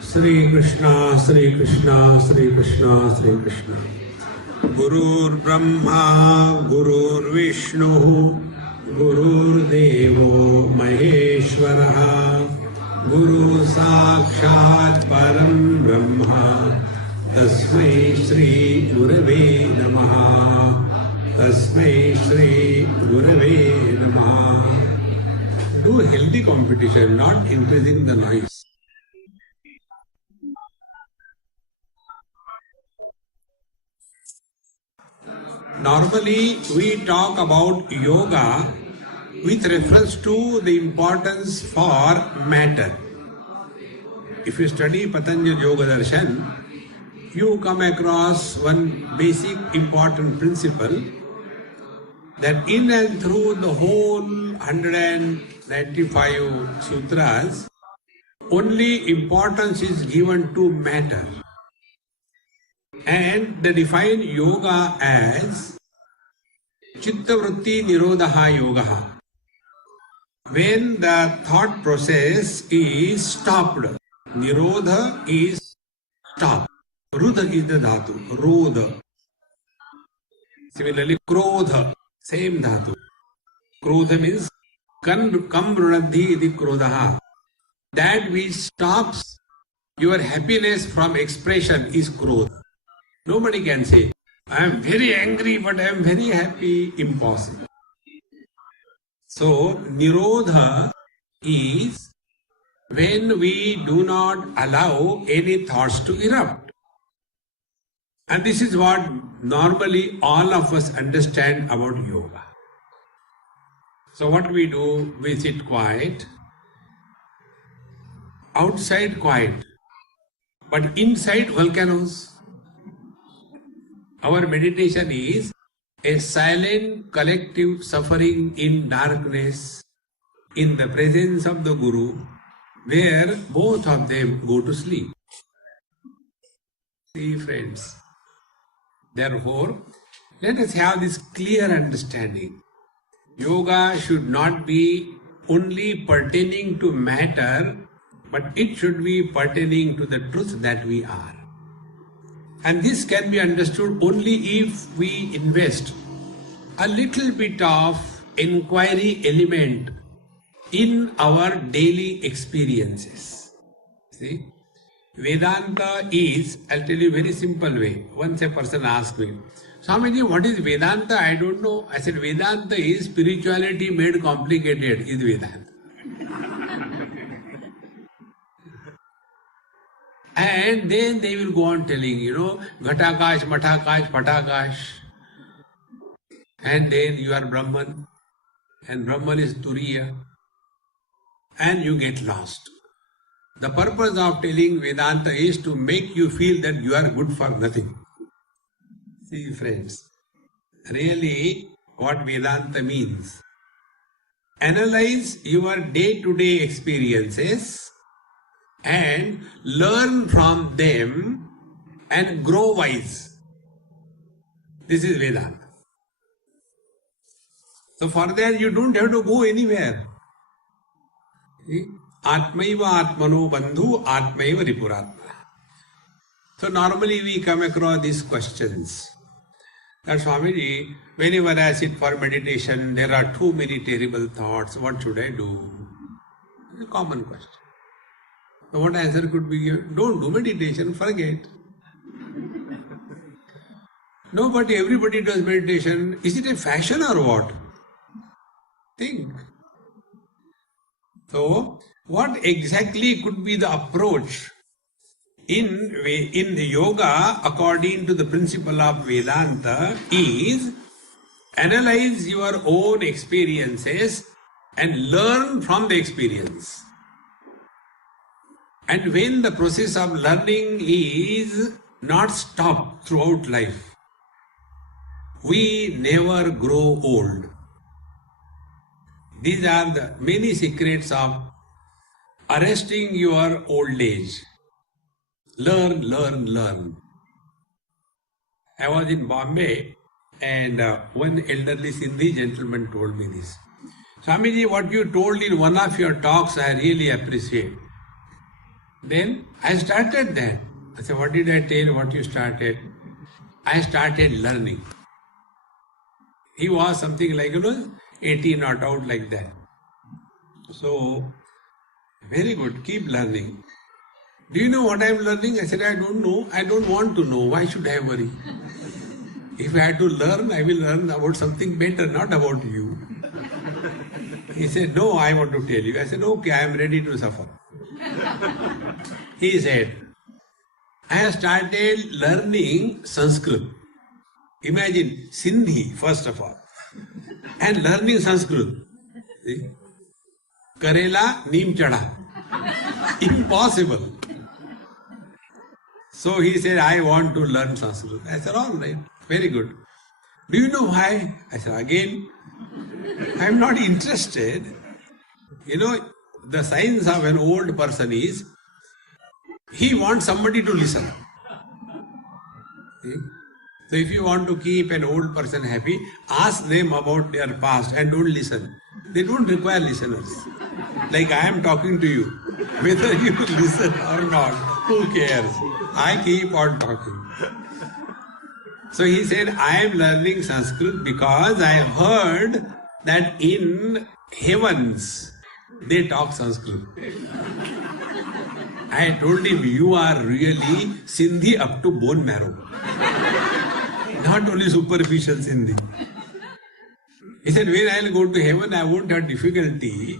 Sri Krishna, Sri Krishna, Sri Krishna, Sri Krishna. Gurur Brahma, Gurur Vishnu, Gurur Devo Maheshwaraha, Guru Sakshat Param Brahma, Tasmai Shri Gurave Namaha, Tasmai Shri Gurave Namaha. Do healthy competition, not increasing the noise. Normally, we talk about yoga with reference to the importance for matter. If you study Patanjali Yoga Darshan, you come across one basic important principle that in and through the whole 195 sutras, only importance is given to matter. And they define yoga as Chittavritti Nirodha Yoga. When the thought process is stopped, Nirodha is stop. Rudha is the dhatu, Rodha. Similarly, Krodha, same dhatu. Krodha means kam runadhi iti krodha. That which stops your happiness from expression is krodha. Nobody can say, I am very angry but I am very happy. Impossible. So, Nirodha is when we do not allow any thoughts to erupt. And this is what normally all of us understand about yoga. So what we do, we sit quiet, outside quiet, but inside volcanoes. Our meditation is a silent collective suffering in darkness in the presence of the Guru, where both of them go to sleep. See, friends, therefore, let us have this clear understanding. Yoga should not be only pertaining to matter, but it should be pertaining to the truth that we are. And this can be understood only if we invest a little bit of inquiry element in our daily experiences. See, Vedanta is, I'll tell you a very simple way. Once a person asked me, Swamiji, what is Vedanta? I don't know. I said, Vedanta is spirituality made complicated, is Vedanta. And then they will go on telling, Ghatakash, Matakash, Patakash. And then you are Brahman. And Brahman is Turiya. And you get lost. The purpose of telling Vedanta is to make you feel that you are good for nothing. See, friends, really what Vedanta means. Analyze your day-to-day experiences and learn from them and grow wise. This is Vedanta. So for that you don't have to go anywhere. Atmaiva Atmano Bandhu Atmaiva Ripuratma. So normally we come across these questions. That Swamiji, whenever I sit for meditation, there are too many terrible thoughts. What should I do? It's a common question. So what answer could be given? Don't do meditation, forget. No, but everybody does meditation. Is it a fashion or what? Think. So, what exactly could be the approach in the yoga according to the principle of Vedanta is analyze your own experiences and learn from the experience. And when the process of learning is not stopped throughout life, we never grow old. These are the many secrets of arresting your old age. Learn, learn, learn. I was in Bombay and one elderly Sindhi gentleman told me this. Swamiji, what you told in one of your talks I really appreciate. Then I started that. I said, what did I tell you? What you started? I started learning. He was something like, 80 not out like that. So, very good, keep learning. Do you know what I am learning? I said, I don't know. I don't want to know. Why should I worry? If I had to learn, I will learn about something better, not about you. He said, no, I want to tell you. I said, okay, I am ready to suffer. He said, I have started learning Sanskrit. Imagine Sindhi, first of all, and learning Sanskrit. See? Karela, neem chada. Impossible. So he said, I want to learn Sanskrit. I said, all right, very good. Do you know why? I said, again, I am not interested. The signs of an old person is, he wants somebody to listen. See? So if you want to keep an old person happy, ask them about their past and don't listen. They don't require listeners. Like I am talking to you. Whether you listen or not, who cares? I keep on talking. So he said, I am learning Sanskrit because I heard that in heavens they talk Sanskrit. I told him, you are really Sindhi up to bone marrow. Not only superficial Sindhi. He said, when I will go to heaven, I won't have difficulty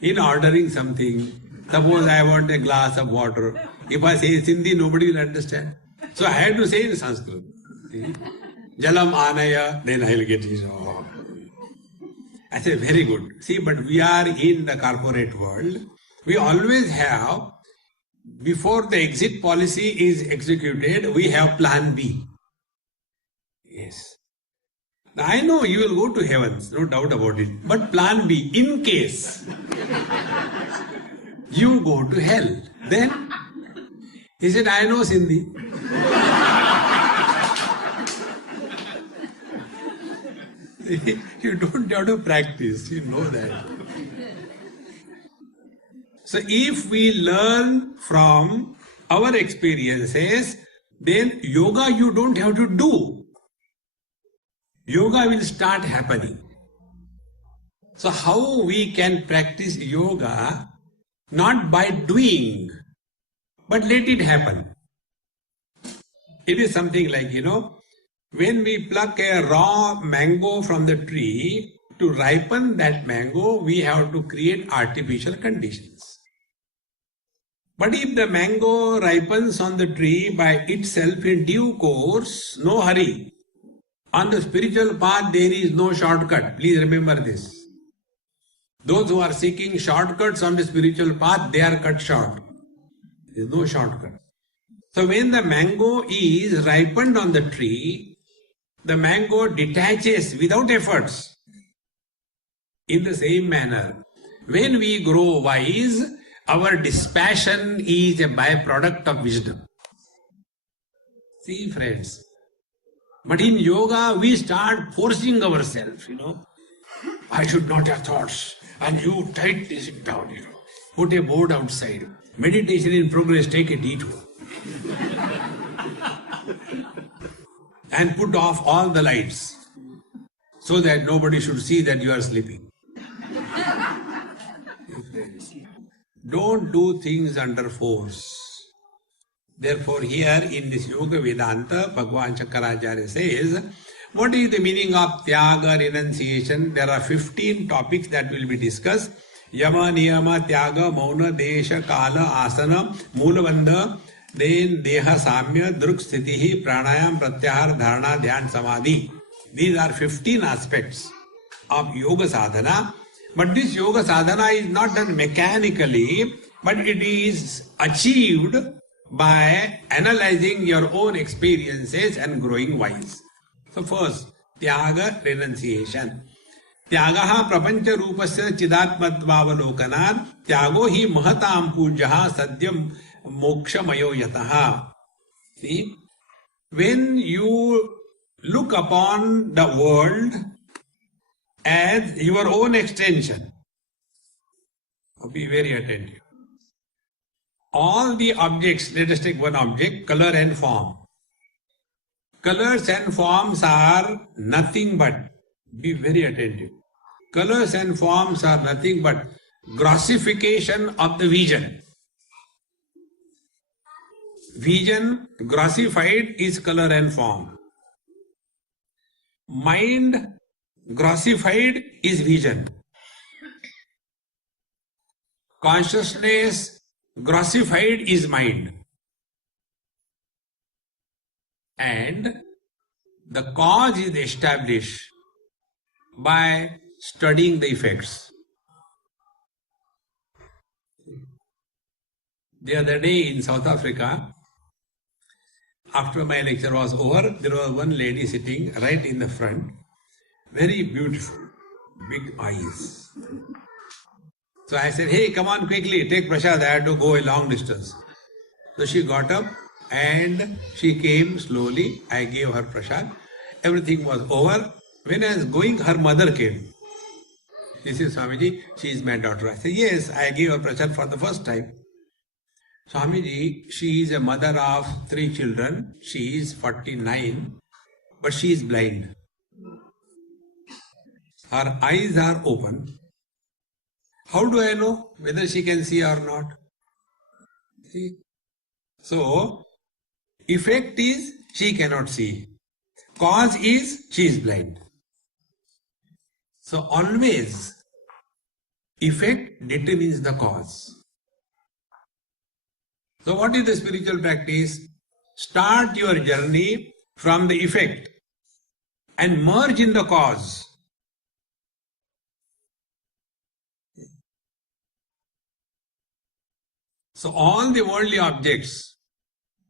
in ordering something. Suppose I want a glass of water. If I say Sindhi, nobody will understand. So I had to say in Sanskrit. Jalam anaya, then I will get it. Oh. I said, very good. See, but we are in the corporate world. We always have, before the exit policy is executed, we have plan B. Yes. Now, I know you will go to heavens, no doubt about it. But plan B, in case you go to hell, then he said, I know Sindhi. You don't have to practice, you know that. So if we learn from our experiences, then yoga you don't have to do. Yoga will start happening. So how we can practice yoga? Not by doing, but let it happen. It is something like, when we pluck a raw mango from the tree, to ripen that mango, we have to create artificial conditions. But if the mango ripens on the tree by itself in due course, no hurry. On the spiritual path, there is no shortcut. Please remember this. Those who are seeking shortcuts on the spiritual path, they are cut short. There is no shortcut. So when the mango is ripened on the tree, the mango detaches without efforts. In the same manner, when we grow wise, our dispassion is a byproduct of wisdom. See, friends. But in yoga, we start forcing ourselves, I should not have thoughts. And you tightly sit down, Put a board outside. Meditation in progress, take a detour. And put off all the lights so that nobody should see that you are sleeping. Don't do things under force. Therefore, here in this Yoga Vedanta, Bhagavan Shankaracharya says, what is the meaning of Tyaga, renunciation? There are 15 topics that will be discussed. Yama, Niyama, Tyaga, Mauna, Desha, Kala, Asana, Moolavandha, then Deha, Samya, Druk, Sthitihi, Pranayam, Pratyahar, Dharana, Dhyan, Samadhi. These are 15 aspects of Yoga Sadhana. But this Yoga Sadhana is not done mechanically, but it is achieved by analyzing your own experiences and growing wise. So first, Tyaga, renunciation. Tyagaha prapancha rupasya chidatmatvavalokanaat tyago hi mahatam pujaha sadyam mokshamayo yataha. See, when you look upon the world as your own extension, be very attentive. all the objects, let us take one object, color and form. Colors and forms are nothing but, be very attentive, colors and forms are nothing but grossification of the vision. Vision grossified is color and form. Mind grossified is vision. Consciousness grossified is mind. And the cause is established by studying the effects. The other day in South Africa, after my lecture was over, there was one lady sitting right in the front, very beautiful, big eyes. So I said, hey, come on quickly, take prasad, I have to go a long distance. So she got up and she came slowly, I gave her prasad, everything was over. When I was going, her mother came. She said, Swamiji, she is my daughter. I said, yes, I gave her prasad for the first time. Swamiji, she is a mother of 3 children, she is 49, but she is blind. Her eyes are open. How do I know whether she can see or not? See? So, effect is she cannot see. Cause is she is blind. So always, effect determines the cause. So what is the spiritual practice? Start your journey from the effect and merge in the cause. So all the worldly objects,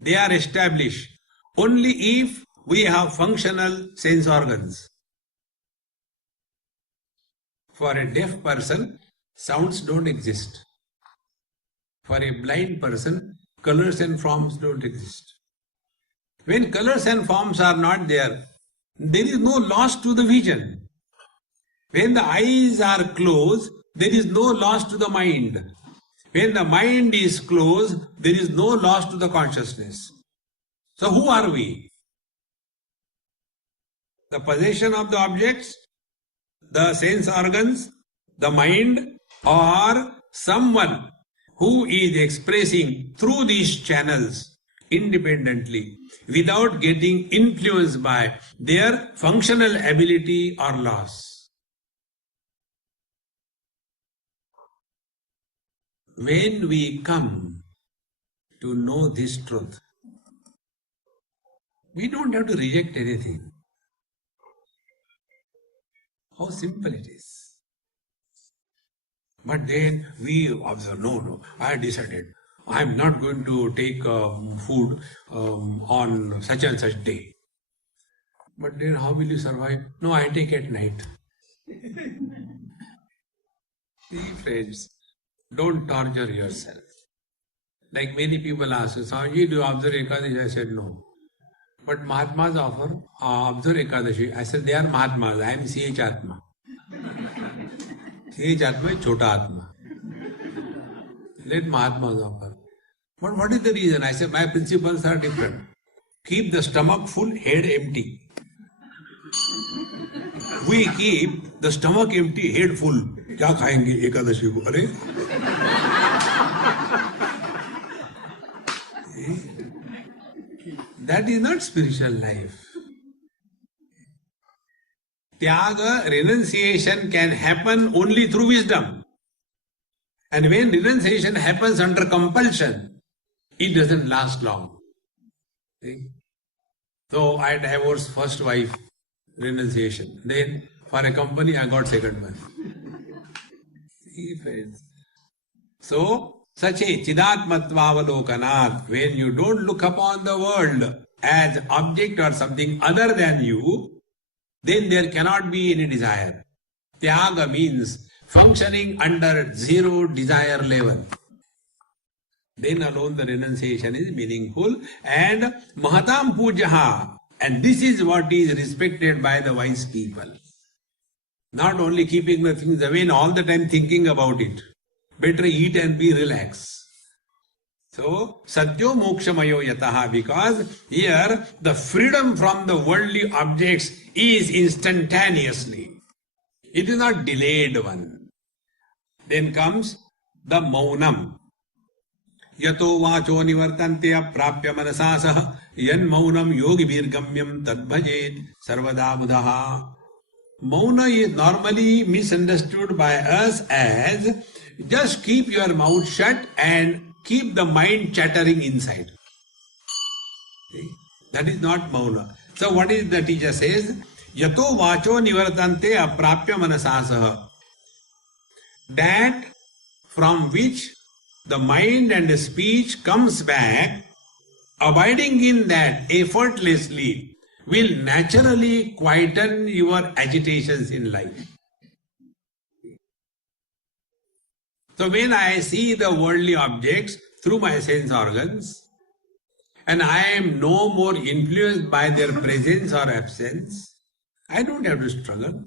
they are established only if we have functional sense organs. For a deaf person, sounds don't exist. For a blind person, colors and forms don't exist. When colors and forms are not there, there is no loss to the vision. When the eyes are closed, there is no loss to the mind. When the mind is closed, there is no loss to the consciousness. So who are we? The possession of the objects, the sense organs, the mind, or someone who is expressing through these channels independently without getting influenced by their functional ability or loss. When we come to know this truth, we don't have to reject anything. How simple it is. But then we observe, no, I decided, I am not going to take food on such and such day. But then how will you survive? No, I take at night. See friends, don't torture yourself. Like many people ask, Swamiji, do you observe Ekadashi? I said no. But Mahatmas offer, observe Ekadashi. I said they are Mahatmas, I am CH Atma. CH Atma is Chota Atma. Let Mahatmas offer. But what is the reason? I said my principles are different. Keep the stomach full, head empty. We keep the stomach empty, head full. क्या खाएंगे एकादशी को? अरे that is not spiritual life. Tyaga, renunciation can happen only through wisdom. And when renunciation happens under compulsion, it doesn't last long. See? So I divorced first wife, renunciation. Then for a company I got second one. See friends. So, such a chidatmatvavalokanath, when you don't look upon the world as object or something other than you, then there cannot be any desire. Tyaga means functioning under zero desire level. Then alone the renunciation is meaningful and mahatam pujaha. And this is what is respected by the wise people. Not only keeping the things away and all the time thinking about it. Better eat and be relaxed. So, Satyo Mokshamayo Yataha, because here the freedom from the worldly objects is instantaneously. It is not delayed one. Then comes the Maunam. Yato vacho nivartante aprapya manasasah yan maunam yogi virgamyam tadbhajet sarvada buddhaha. Mauna is normally misunderstood by us as just keep your mouth shut and keep the mind chattering inside. See? That is not mauna. So what is the teacher says? Yato vacho nivartante aprapya manasasah. That from which the mind and the speech comes back, abiding in that effortlessly will naturally quieten your agitations in life. So when I see the worldly objects through my sense organs, and I am no more influenced by their presence or absence, I don't have to struggle.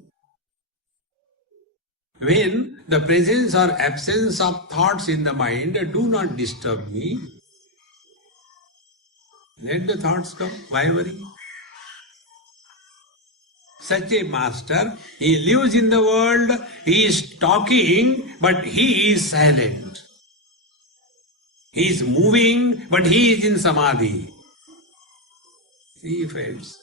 When the presence or absence of thoughts in the mind do not disturb me, let the thoughts come, why worry? Such a master, he lives in the world, he is talking, but he is silent. He is moving, but he is in samadhi. See, friends,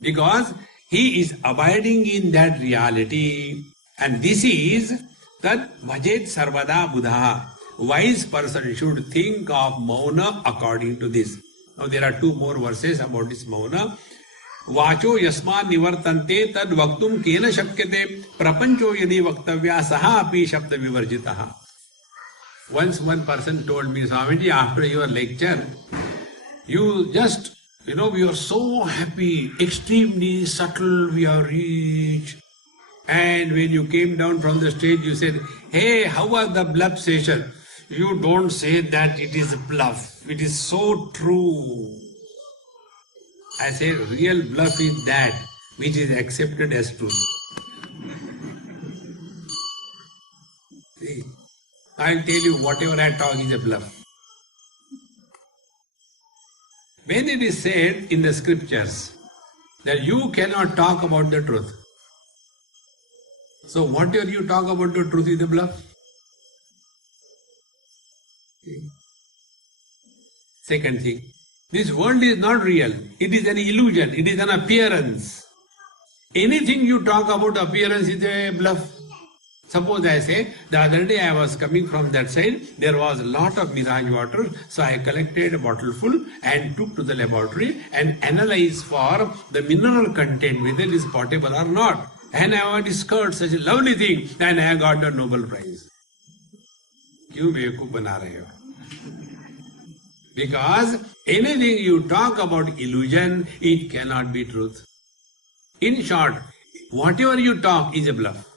because he is abiding in that reality, and this is that bhajet sarvada buddha. Wise person should think of mauna according to this. Now there are two more verses about this mauna. वाचो यस्मात् निवर्तन्ते तद वक्तुम केन शक्यते प्रपंचो यदि वक्तव्या सहा अपि शब्द विवर्जितः. Once one person told me, Swamiji, after your lecture, you just, we are so happy, extremely subtle we have reached. And when you came down from the stage, you said, hey, how was the bluff session? You don't say that it is bluff. It is so true. I say real bluff is that which is accepted as truth. See, I'll tell you whatever I talk is a bluff. When it is said in the scriptures that you cannot talk about the truth, so whatever you talk about the truth is a bluff. See? Second thing, this world is not real. It is an illusion. It is an appearance. Anything you talk about appearance is a bluff. Suppose I say, the other day I was coming from that side, there was a lot of mirage water, so I collected a bottle full and took to the laboratory and analyzed for the mineral content, whether it is potable or not. And I discovered such a lovely thing, and I got the Nobel Prize. क्यों बेवकूफ बना रहे हो? Because anything you talk about illusion, it cannot be truth. In short, whatever you talk is a bluff.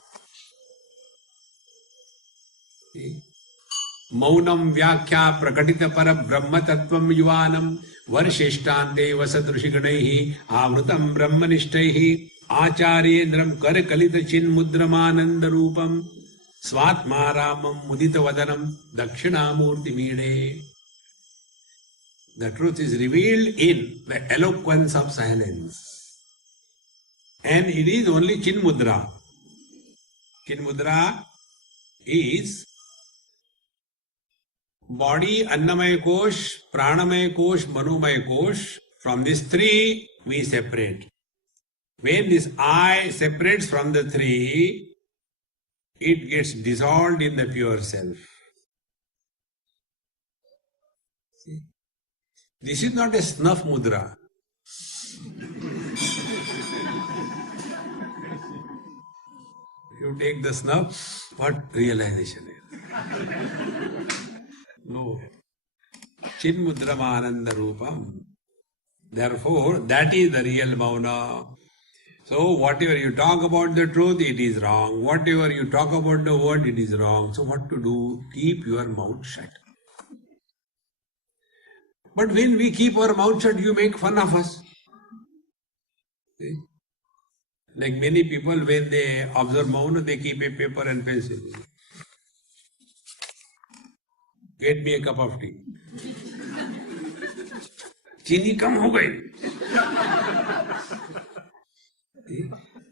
Maunam vyakhya prakatita para brahma tattvam yuvanam varshishthante vasatrushiganahi avrutam brahmanishthaihi acharyendram karakalita chin mudramananda rupam svatmaramam mudita vadanam dakshinamurti mide. The truth is revealed in the eloquence of silence. And it is only Chin Mudra. Chin Mudra is body, Annamaya Kosh, Pranamaya Kosh, Manomaya Kosh. From these three, we separate. When this I separates from the three, it gets dissolved in the pure self. See? This is not a snuff mudra. You take the snuff, what realization is? No. Chin mudram ananda rupam. Therefore, that is the real mauna. So, whatever you talk about the truth, it is wrong. Whatever you talk about the word, it is wrong. So, what to do? Keep your mouth shut. But when we keep our mouth shut, you make fun of us. See? Like many people, when they observe mauna, they keep a paper and pencil. Get me a cup of tea. चीनी कम हो गई.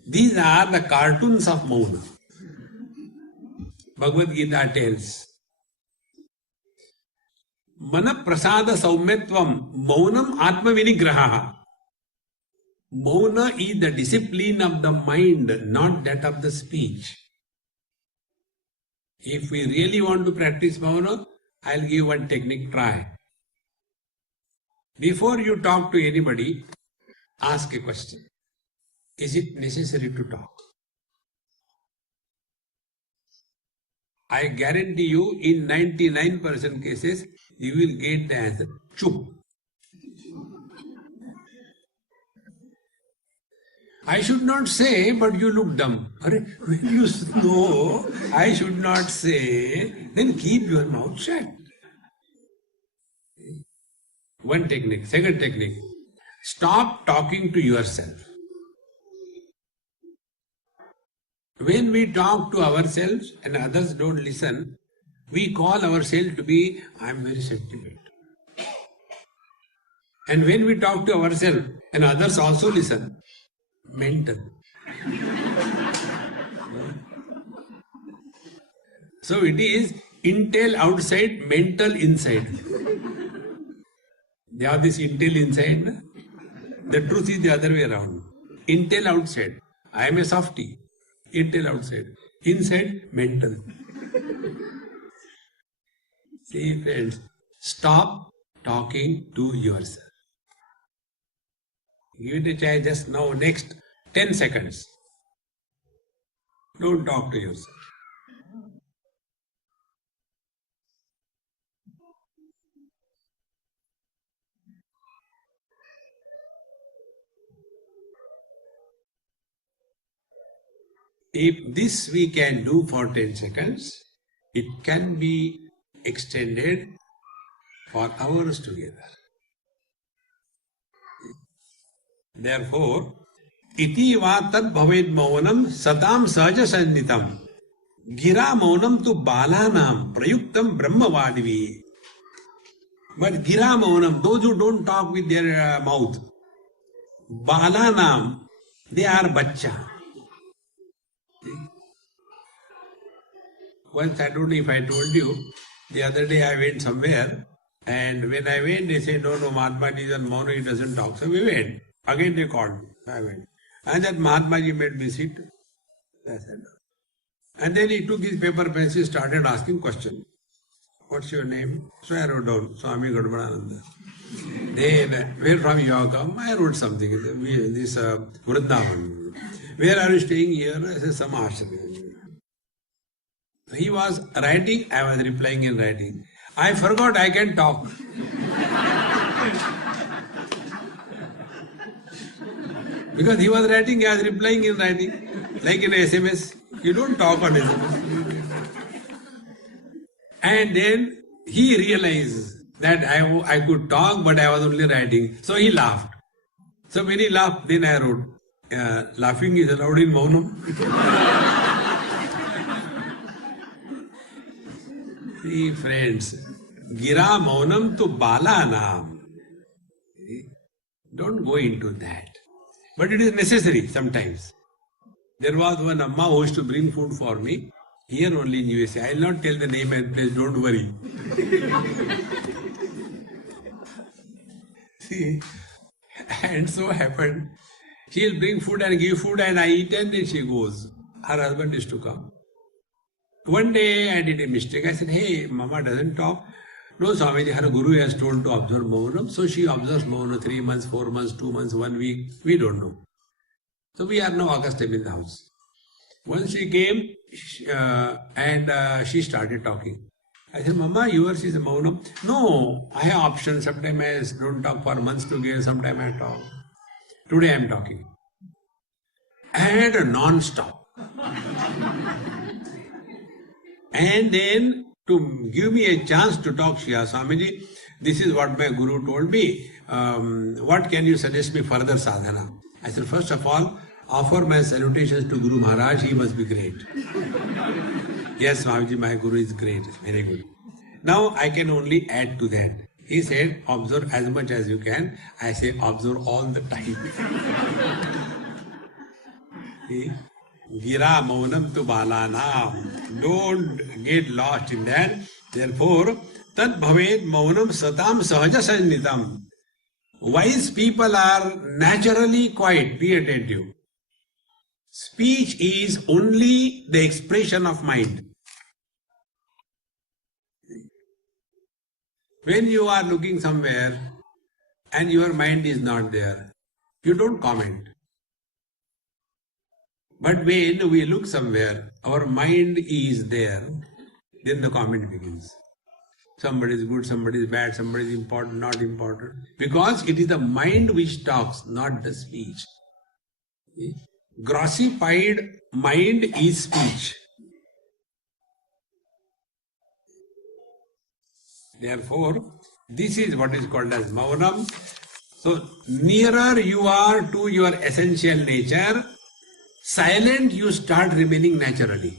These are the cartoons of Mauna. Bhagavad Gita tells. Mana prasada saumyatvam maunam atma vinigraha. Mauna is the discipline of the mind, not that of the speech. If we really want to practice Mauna, I'll give one technique, try. Before you talk to anybody, ask a question. Is it necessary to talk? I guarantee you, in 99% cases, you will get the answer, chup. I should not say, but you look dumb. When you know I should not say, then keep your mouth shut. One technique. Second technique. Stop talking to yourself. When we talk to ourselves and others don't listen, we call ourselves to be, I am very sentimental. And when we talk to ourselves and others also listen, mental. So it is intel outside, mental inside. They have this intel inside. Na? The truth is the other way around. Intel outside. I am a softie. Intel outside. Inside, mental. See friends, stop talking to yourself. Give it a try just now, next 10 seconds. Don't talk to yourself. If this we can do for 10 seconds, it can be extended for hours together. Therefore, iti va tad bhaved maunam satam sahaja sannitam gira maunam tu balanam prayuktam brahmavadivi. But gira maunam, those who don't talk with their mouth, balanam, they are bachcha. Once, I don't know if I told you, the other day I went somewhere, and when I went, they said, no, Mahatma Ji is on Mauna, he doesn't talk. So we went. Again they called me. I went. And that Mahatma Ji made me sit. I said, no. And then he took his paper pencil, started asking questions. What's your name? So I wrote down, Swami Gadbanananda. Then, where from you have come? I wrote something. This Vrindavan. Where are you staying here? I said, some ashram. He was writing, I was replying in writing. I forgot I can talk. Because he was writing, I was replying in writing. Like in SMS. You don't talk on SMS. And then he realized that I could talk, but I was only writing. So he laughed. So when he laughed, then I wrote, laughing is allowed in Maunam. See friends, gira maunam tu balanam. Don't go into that. But it is necessary sometimes. There was one Amma who used to bring food for me, here only in USA. I will not tell the name and place, don't worry. See, and so happened, she will bring food and give food and I eat and then she goes. Her husband is to come. One day I did a mistake. I said, hey, Mama doesn't talk. No, Swamiji, her Guru has told to observe Maunam. So she observes Maunam 3 months, 4 months, 2 months, 1 week. We don't know. So we are now August time in the house. Once she came and she started talking. I said, Mama, yours is a Maunam. No, I have options. Sometimes I don't talk for months together. Sometimes I talk. Today I am talking. And non-stop. And then to give me a chance to talk, she asked, Swamiji, this is what my Guru told me. What can you suggest me further sadhana? I said, first of all, offer my salutations to Guru Maharaj, he must be great. Yes, Swamiji, my Guru is great, very good. Now I can only add to that. He said, observe as much as you can. I say, observe all the time. See? Gira maunam tu balanam. Don't get lost in that. Therefore, tat bhavet maunam satam sahaja sannitam. Wise people are naturally quiet. Be attentive. Speech is only the expression of mind. When you are looking somewhere and your mind is not there, you don't comment. But when we look somewhere, our mind is there, then the comment begins. Somebody is good, somebody is bad, somebody is important, not important. Because it is the mind which talks, not the speech. Grossified mind is speech. Therefore, this is what is called as maunam. So, nearer you are to your essential nature, silent you start remaining naturally.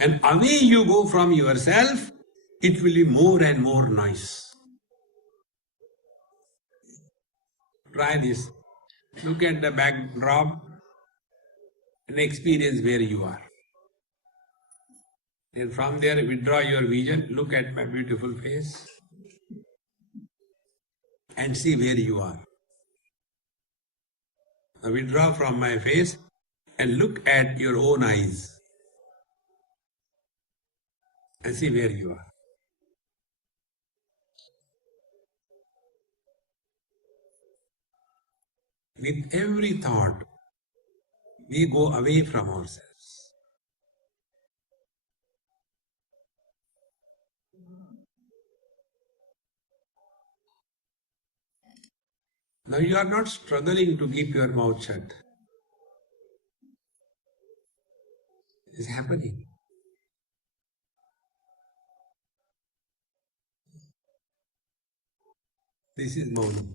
And away you go from yourself, it will be more and more noise. Try this. Look at the backdrop and experience where you are. Then from there withdraw your vision, look at my beautiful face and see where you are. Now withdraw from my face and look at your own eyes and see where you are. With every thought, we go away from ourselves. Now you are not struggling to keep your mouth shut. It's happening. This is Maunam.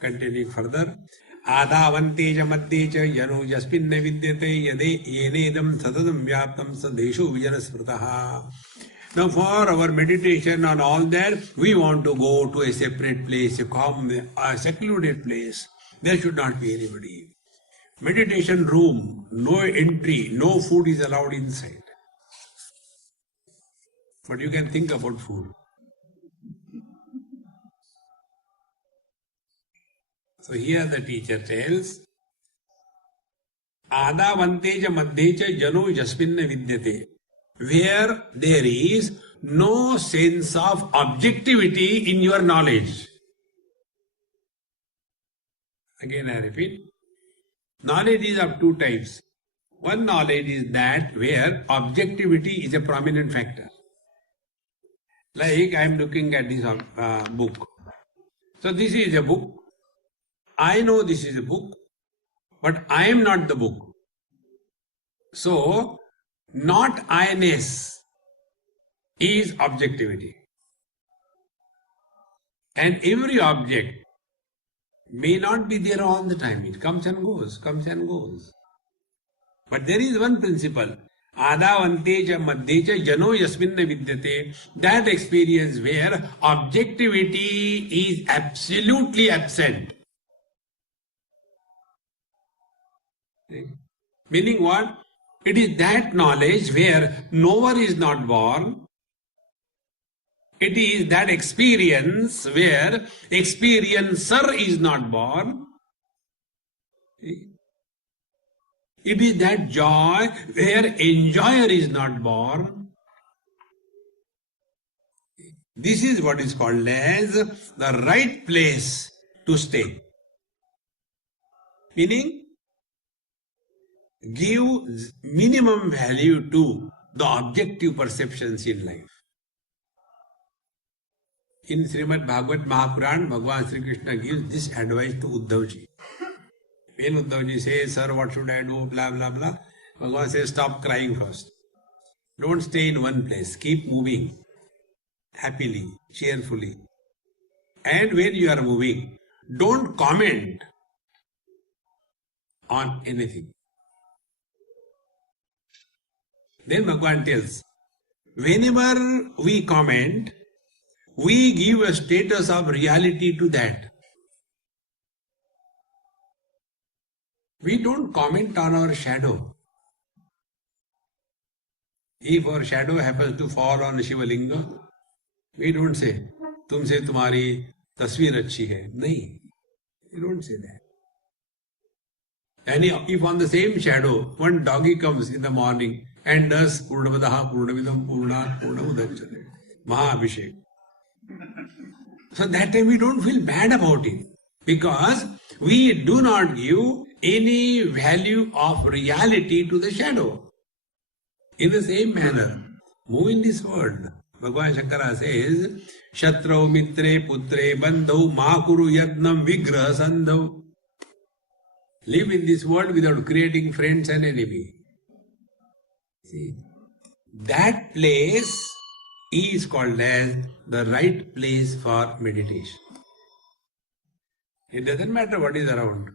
Continuing further. Adavante ja madhye cha yano jaspinna vidyate yade yenedam sadadam vyaptam sadesho vijanasmritaha. Now for our meditation on all that, we want to go to a separate place, a calm, a secluded place. There should not be anybody. Meditation room, no entry, no food is allowed inside. But you can think about food. So here the teacher tells, Adavanteja madhecha jano jasminna vidyate. Where there is no sense of objectivity in your knowledge. Again I repeat, knowledge is of two types. One knowledge is that where objectivity is a prominent factor. Like I am looking at this book. So this is a book. I know this is a book, but I am not the book. So, not I-ness is objectivity. And every object may not be there all the time. It comes and goes, comes and goes. But there is one principle. Adavanteja madhecha jano yasminna vidyate. That experience where objectivity is absolutely absent. Meaning what? It is that knowledge where knower is not born. It is that experience where experiencer is not born. It is that joy where enjoyer is not born. This is what is called as the right place to stay. Meaning, give minimum value to the objective perceptions in life. In Srimad Bhagavad Mahapuran, Bhagavan Sri Krishna gives this advice to Uddhavji. When Uddhavji says, Sir, what should I do? Blah, blah, blah. Bhagavan says, stop crying first. Don't stay in one place. Keep moving. Happily, cheerfully. And when you are moving, don't comment on anything. Then Bhagavan tells, whenever we comment, we give a status of reality to that. We don't comment on our shadow. If our shadow happens to fall on Shivalinga, we don't say, तुमसे तुम्हारी तस्वीर अच्छी है. नहीं, we don't say that. And if on the same shadow, one doggy comes in the morning and does Purnamadaha, Purnamidam, Purnat, Purnamudachyate, Mahabhishek. So that time we don't feel bad about it, because we do not give any value of reality to the shadow. In the same manner, move in this world. Bhagavan Shankara says, Shatrau mitre putre bandhau ma kuru yadnam vigraha sandhau. Live in this world without creating friends and enemy. See, that place is called as the right place for meditation. It doesn't matter what is around.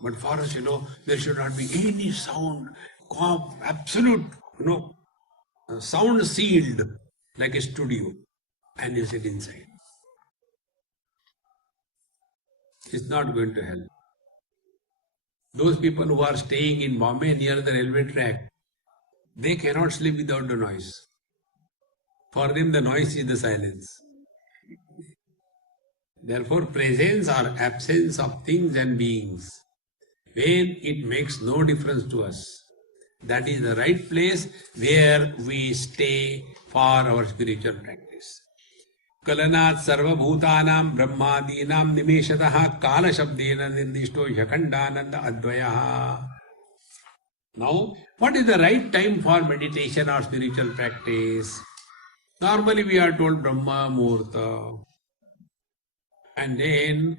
But for us, there should not be any sound, absolute, sound sealed like a studio, and you sit inside. It's not going to help. Those people who are staying in Bombay near the railway track, they cannot sleep without the noise. For them, the noise is the silence. Therefore, presence or absence of things and beings, when it makes no difference to us, that is the right place where we stay for our spiritual practice. Kalanat sarva bhutanam brahmadinam nimeshataha kala shabdena nindishto yakhandananda advayaha. Now, what is the right time for meditation or spiritual practice? Normally we are told Brahma Muhurta. And then,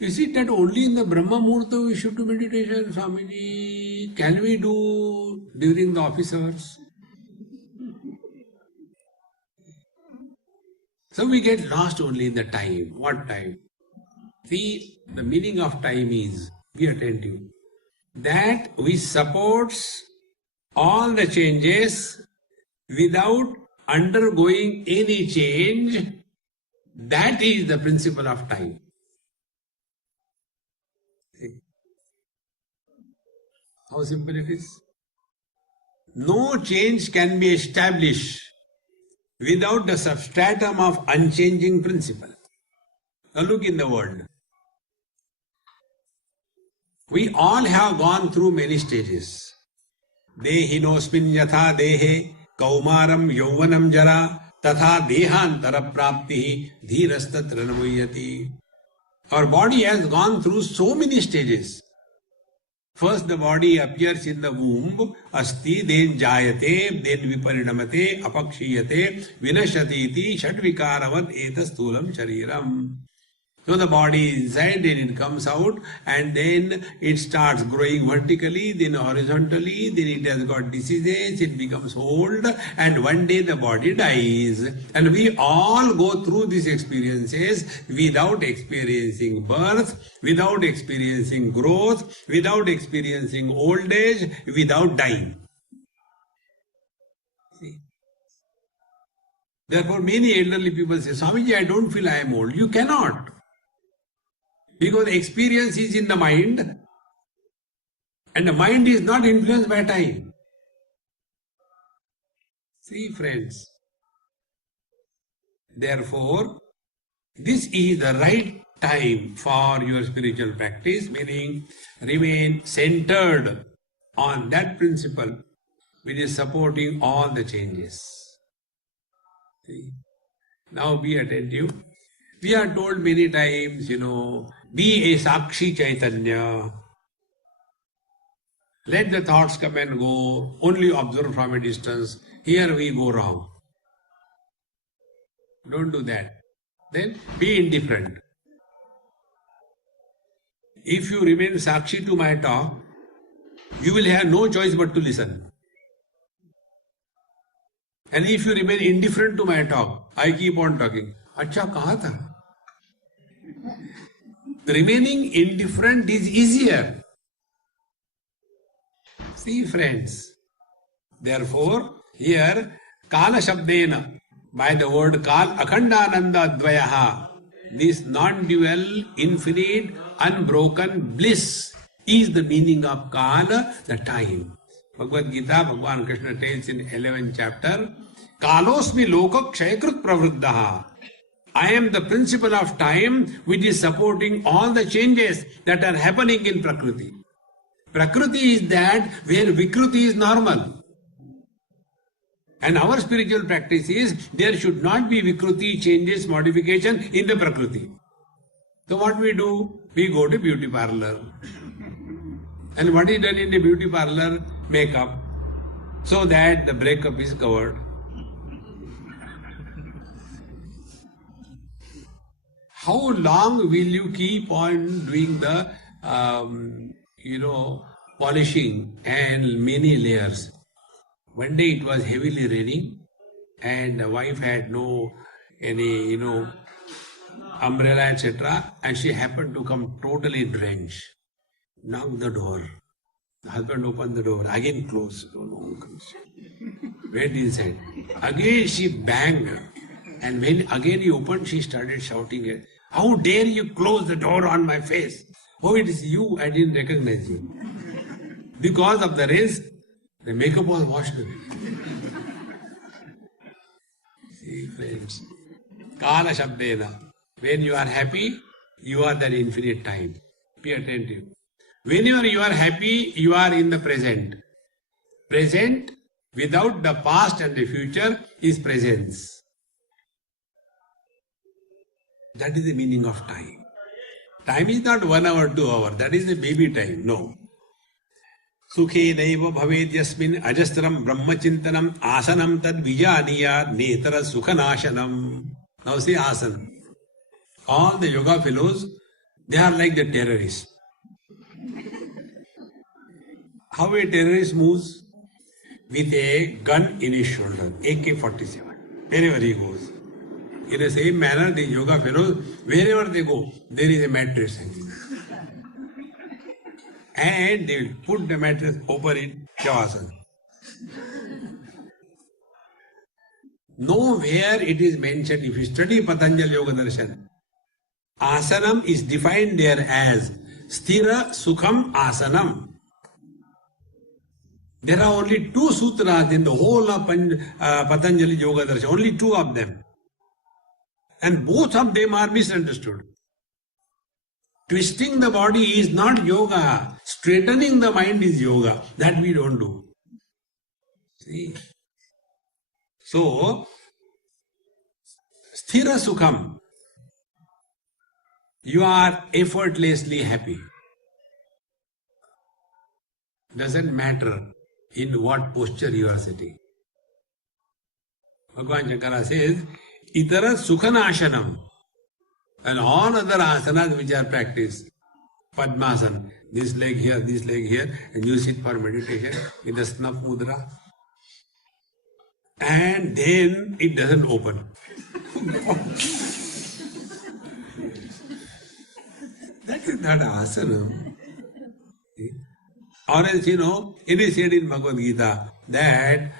is it that only in the Brahma Muhurta we should do meditation, Swamiji? Can we do during the office hours? So we get lost only in the time. What time? See, the meaning of time is, be attentive, that we support all the changes without undergoing any change. That is the principle of time. See? How simple it is? No change can be established without the substratum of unchanging principle. Now look in the world. We all have gone through many stages. Dehinosmin yatha dehe kaumaram yauvanam jara tatha dehantara prapti dhirastatra namuyati. Our body has gone through so many stages. First the body appears in the womb, asti, then jayate, then viparinamate, apakshiyate, vinashati iti, shadvikaravat eta sthulam shariram. So the body is inside, then it comes out, and then it starts growing vertically, then horizontally, then it has got diseases, it becomes old, and one day the body dies. And we all go through these experiences without experiencing birth, without experiencing growth, without experiencing old age, without dying. See? Therefore, many elderly people say, Swamiji, I don't feel I am old. You cannot. Because experience is in the mind, and the mind is not influenced by time. See, friends. Therefore, this is the right time for your spiritual practice, meaning remain centered on that principle which is supporting all the changes. See? Now be attentive. We are told many times, be a Sakshi Chaitanya. Let the thoughts come and go, only observe from a distance. Here we go wrong. Don't do that. Then be indifferent. If you remain Sakshi to my talk, you will have no choice but to listen. And if you remain indifferent to my talk, I keep on talking. Acha kaha tha? Remaining indifferent is easier. See friends, therefore here Kala Shabdena, by the word Kal Akhandananda Dvayaha, this non-dual, infinite, unbroken bliss is the meaning of Kala, the time. Bhagavad Gita, Bhagavan Krishna tells in 11th chapter, Kalosmi loka kshayakrut pravruddhaha. I am the principle of time which is supporting all the changes that are happening in Prakriti. Prakriti is that where Vikruti is normal. And our spiritual practice is there should not be Vikruti, changes, modification in the Prakriti. So what we do? We go to beauty parlor. And what is done in the beauty parlor? Makeup. So that the breakup is covered. How long will you keep on doing the, polishing and many layers? One day it was heavily raining and the wife had no umbrella, etc. And she happened to come totally drenched. Knocked the door. The husband opened the door. Again closed. So no one comes. Went inside. Again she banged. And when again he opened, she started shouting, "How dare you close the door on my face? Oh, it is you, I didn't recognize you." Because of the rains, the makeup was washed away. See friends, Kala Shabdena. When you are happy, you are that infinite time. Be attentive. Whenever you are happy, you are in the present. Present without the past and the future is presence. That is the meaning of time. Time is not 1 hour, 2 hours. That is the baby time. No. Sukhe naiva bhaved yasmin ajastram brahmachintanam asanam tad vijaniyat netara sukhanashanam. Now say asana. All the yoga fellows, they are like the terrorists. How a terrorist moves? With a gun in his shoulder, AK-47, wherever he goes. In the same manner, the yoga fellows, wherever they go, there is a mattress hanging. And they will put the mattress over it, Shavasana. Nowhere it is mentioned, if you study Patanjali Yoga Darshan, asanam is defined there as sthira sukham asanam. There are only 2 sutras in the whole of Patanjali Yoga Darshan, only 2 of them. And both of them are misunderstood. Twisting the body is not yoga. Straightening the mind is yoga. That we don't do. See? So, sthira sukham. You are effortlessly happy. Doesn't matter in what posture you are sitting. Bhagavan Shankara says, Itara Sukhanashanam, and all other asanas which are practiced, Padmasana, this leg here, and you sit for meditation in the snuff mudra, and then it doesn't open. That is not asana. Or else, it is said in Bhagavad Gita that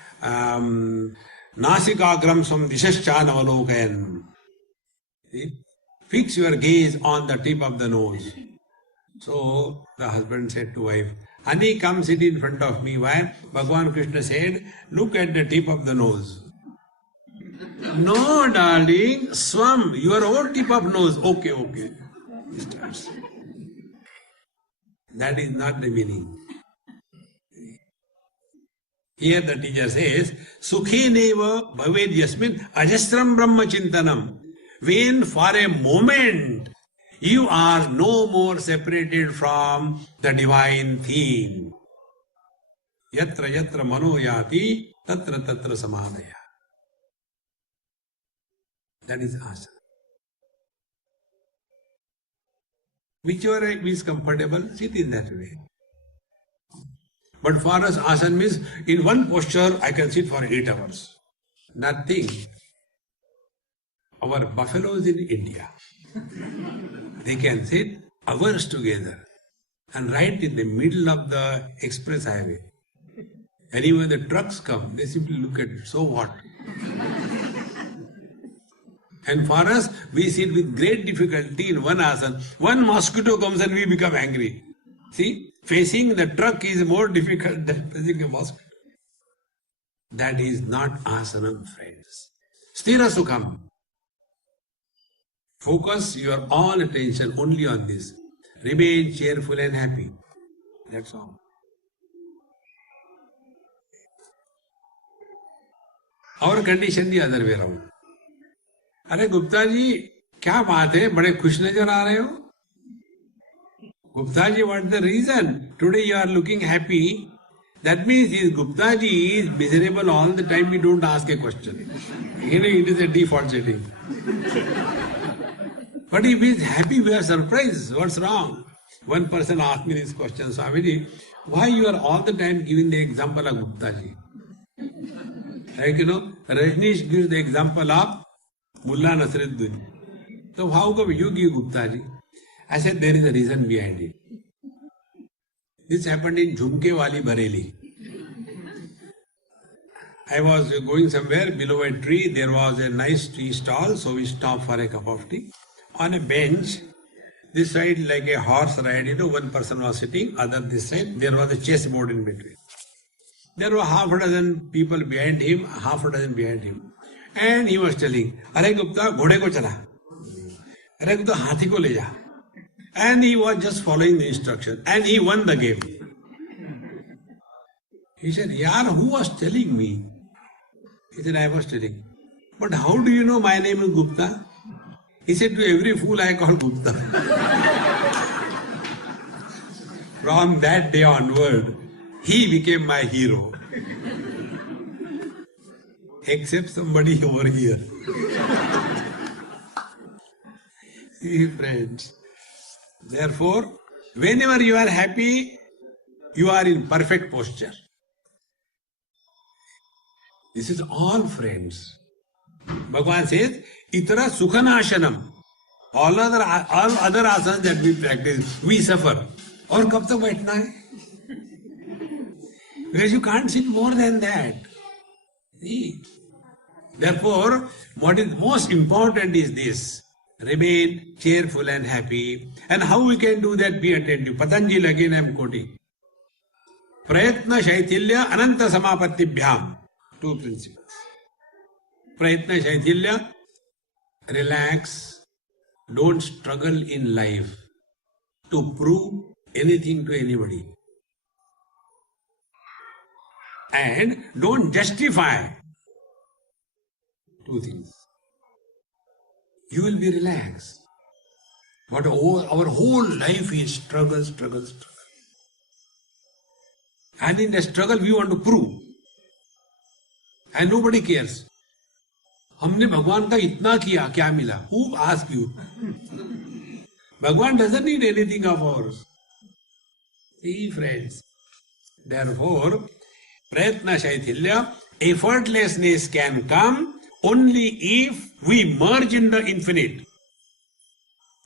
Nasikagram sam dishascha. Fix your gaze on the tip of the nose. So the husband said to wife, "Honey, come sit in front of me." Why? Bhagavan Krishna said, "Look at the tip of the nose." "No, darling, swam, your own tip of nose." Okay. He starts. That is not the meaning. Here the teacher says, Sukhe neva bhaved yasmin ajastram brahmachintanam. When for a moment you are no more separated from the divine theme. Yatra yatra mano yati tatra tatra samadaya. That is asana. Whichever is comfortable, sit in that way. But for us, asana means in one posture I can sit for 8 hours. Nothing. Our buffaloes in India, they can sit hours together and right in the middle of the express highway. And even when the trucks come, they simply look at it. So what? And for us, we sit with great difficulty in one asana. One mosquito comes and we become angry. See, facing the truck is more difficult than facing a mosquito. That is not asanam, friends. Sthira sukham. Focus your all attention only on this. Remain cheerful and happy. That's all. Our condition the other way around. अरे गुप्ता जी क्या बात है, बड़े खुश नजर आ रहे हो. Gupta ji, what is the reason? Today you are looking happy. That means is Gupta ji is miserable all the time. We don't ask a question. You know, it is a default setting. But if he is happy, we are surprised. What's wrong? One person asked me this question, Swamiji, why you are all the time giving the example of Gupta ji? Like, you know, Rajneesh gives the example of Mullah Nasruddin. So how come you give Gupta ji? I said there is a reason behind it. This happened in Jhumke Wali Bareilly. I was going somewhere below a tree. There was a nice tea stall, so we stopped for a cup of tea. On a bench, this side like a horse ride, you know, one person was sitting, other this side, there was a chessboard in between. There were half a dozen people behind him, half a dozen behind him. And he was telling, Arey Gupta, घोड़े को चला. Arey Gupta, हाथी को ले जा. And he was just following the instruction. And he won the game. He said, Yaar, who was telling me? He said, I was telling. But how do you know my name is Gupta? He said, to every fool I call Gupta. From that day onward, he became my hero. Except somebody over here. See, friends. Therefore, whenever you are happy, you are in perfect posture. This is all, friends. Bhagavan says, Itara sukhanashanam. All other asanas that we practice, we suffer. Or kab tak baithna hai? Because you can't sit more than that. See? Therefore, what is most important is this. Remain cheerful and happy. And how we can do that? Be attentive. Patanjali again I am quoting. Prayatna Shaithilya Ananta Samapattibhyam. Two principles. Prayatna Shaithilya, relax. Don't struggle in life to prove anything to anybody. And don't justify. Two things. You will be relaxed. But our whole life is struggle. And in the struggle we want to prove. And nobody cares. हमने भगवान का इतना किया, क्या मिला? Who asked you? Bhagwan doesn't need anything of ours. See, friends. Therefore, Prayatna Shaithilya, effortlessness can come only if we merge in the infinite.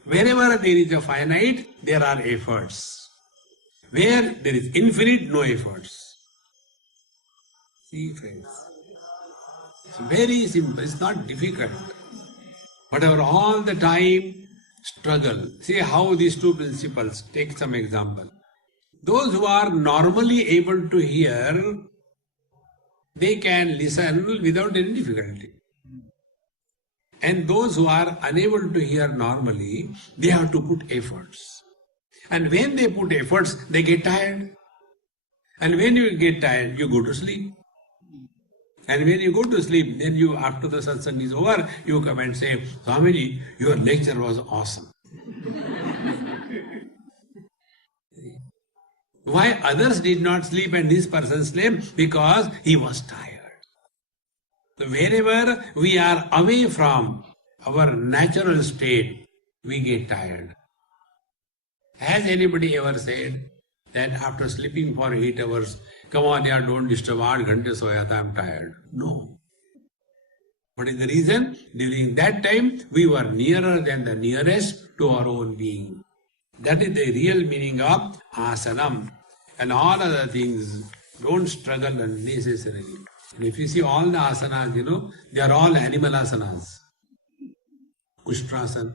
Wherever there is a finite, there are efforts. Where there is infinite, no efforts. See, friends. It's very simple. It's not difficult. But our all the time struggle. See how these two principles. Take some example. Those who are normally able to hear, they can listen without any difficulty. And those who are unable to hear normally, they have to put efforts. And when they put efforts, they get tired. And when you get tired, you go to sleep. And when you go to sleep, then you, after the satsang is over, you come and say, Swamiji, your lecture was awesome. Why others did not sleep and this person slept? Because he was tired. So wherever we are away from our natural state, we get tired. Has anybody ever said that after sleeping for 8 hours, come on, yaar, don't disturb, 8 ghante soya tha, I am tired? No. What is the reason? During that time, we were nearer than the nearest to our own being. That is the real meaning of asanam. And all other things Don't struggle unnecessarily. And if you see all the asanas, they are all animal asanas. Kushtrasan,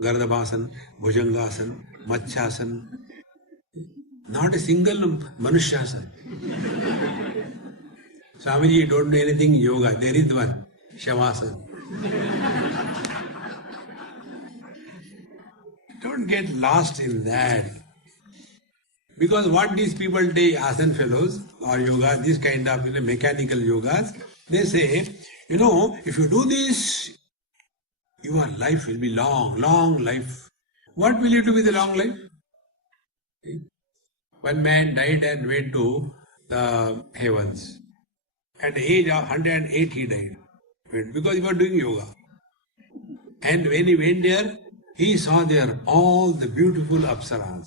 Gardabhasan, Bhujangasan, Matchasan. Not a single Manushyasan. Swamiji, you don't know anything yoga. There is one, Shavasana. Don't get lost in that. Because what these people take, asana fellows or yoga, this kind of mechanical yogas, they say, if you do this, your life will be long, long life. What will you do with a long life? One man died and went to the heavens. At the age of 108 he died. Because he was doing yoga. And when he went there, he saw there all the beautiful apsaras.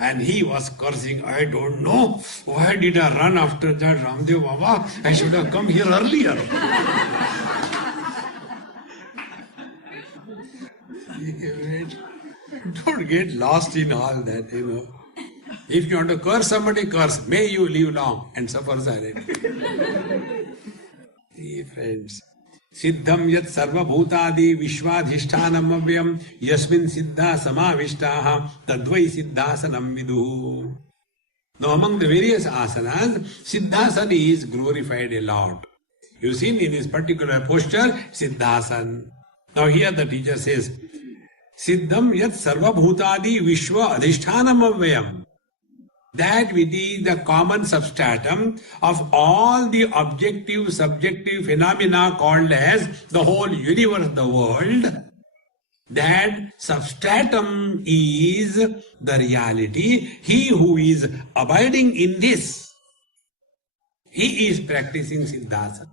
And he was cursing, I don't know, why did I run after that Ramdev Baba? I should have come here earlier. Don't get lost in all that, If you want to curse somebody, curse. May you live long and suffer silently. See, friends. Siddham yat sarva bhutadi vishwadhishtanam avyam yasmin siddha samavishtaha tadvai siddhasanam viduhu. Now among the various asanas, siddhasana is glorified a lot. You see in this particular posture, siddhasan. Now here the teacher says, Siddham yat sarva bhutadi vishwa adhishtanam avyam. That which is the common substratum of all the objective, subjective phenomena called as the whole universe, the world, that substratum is the reality. He who is abiding in this, he is practicing Siddhasana.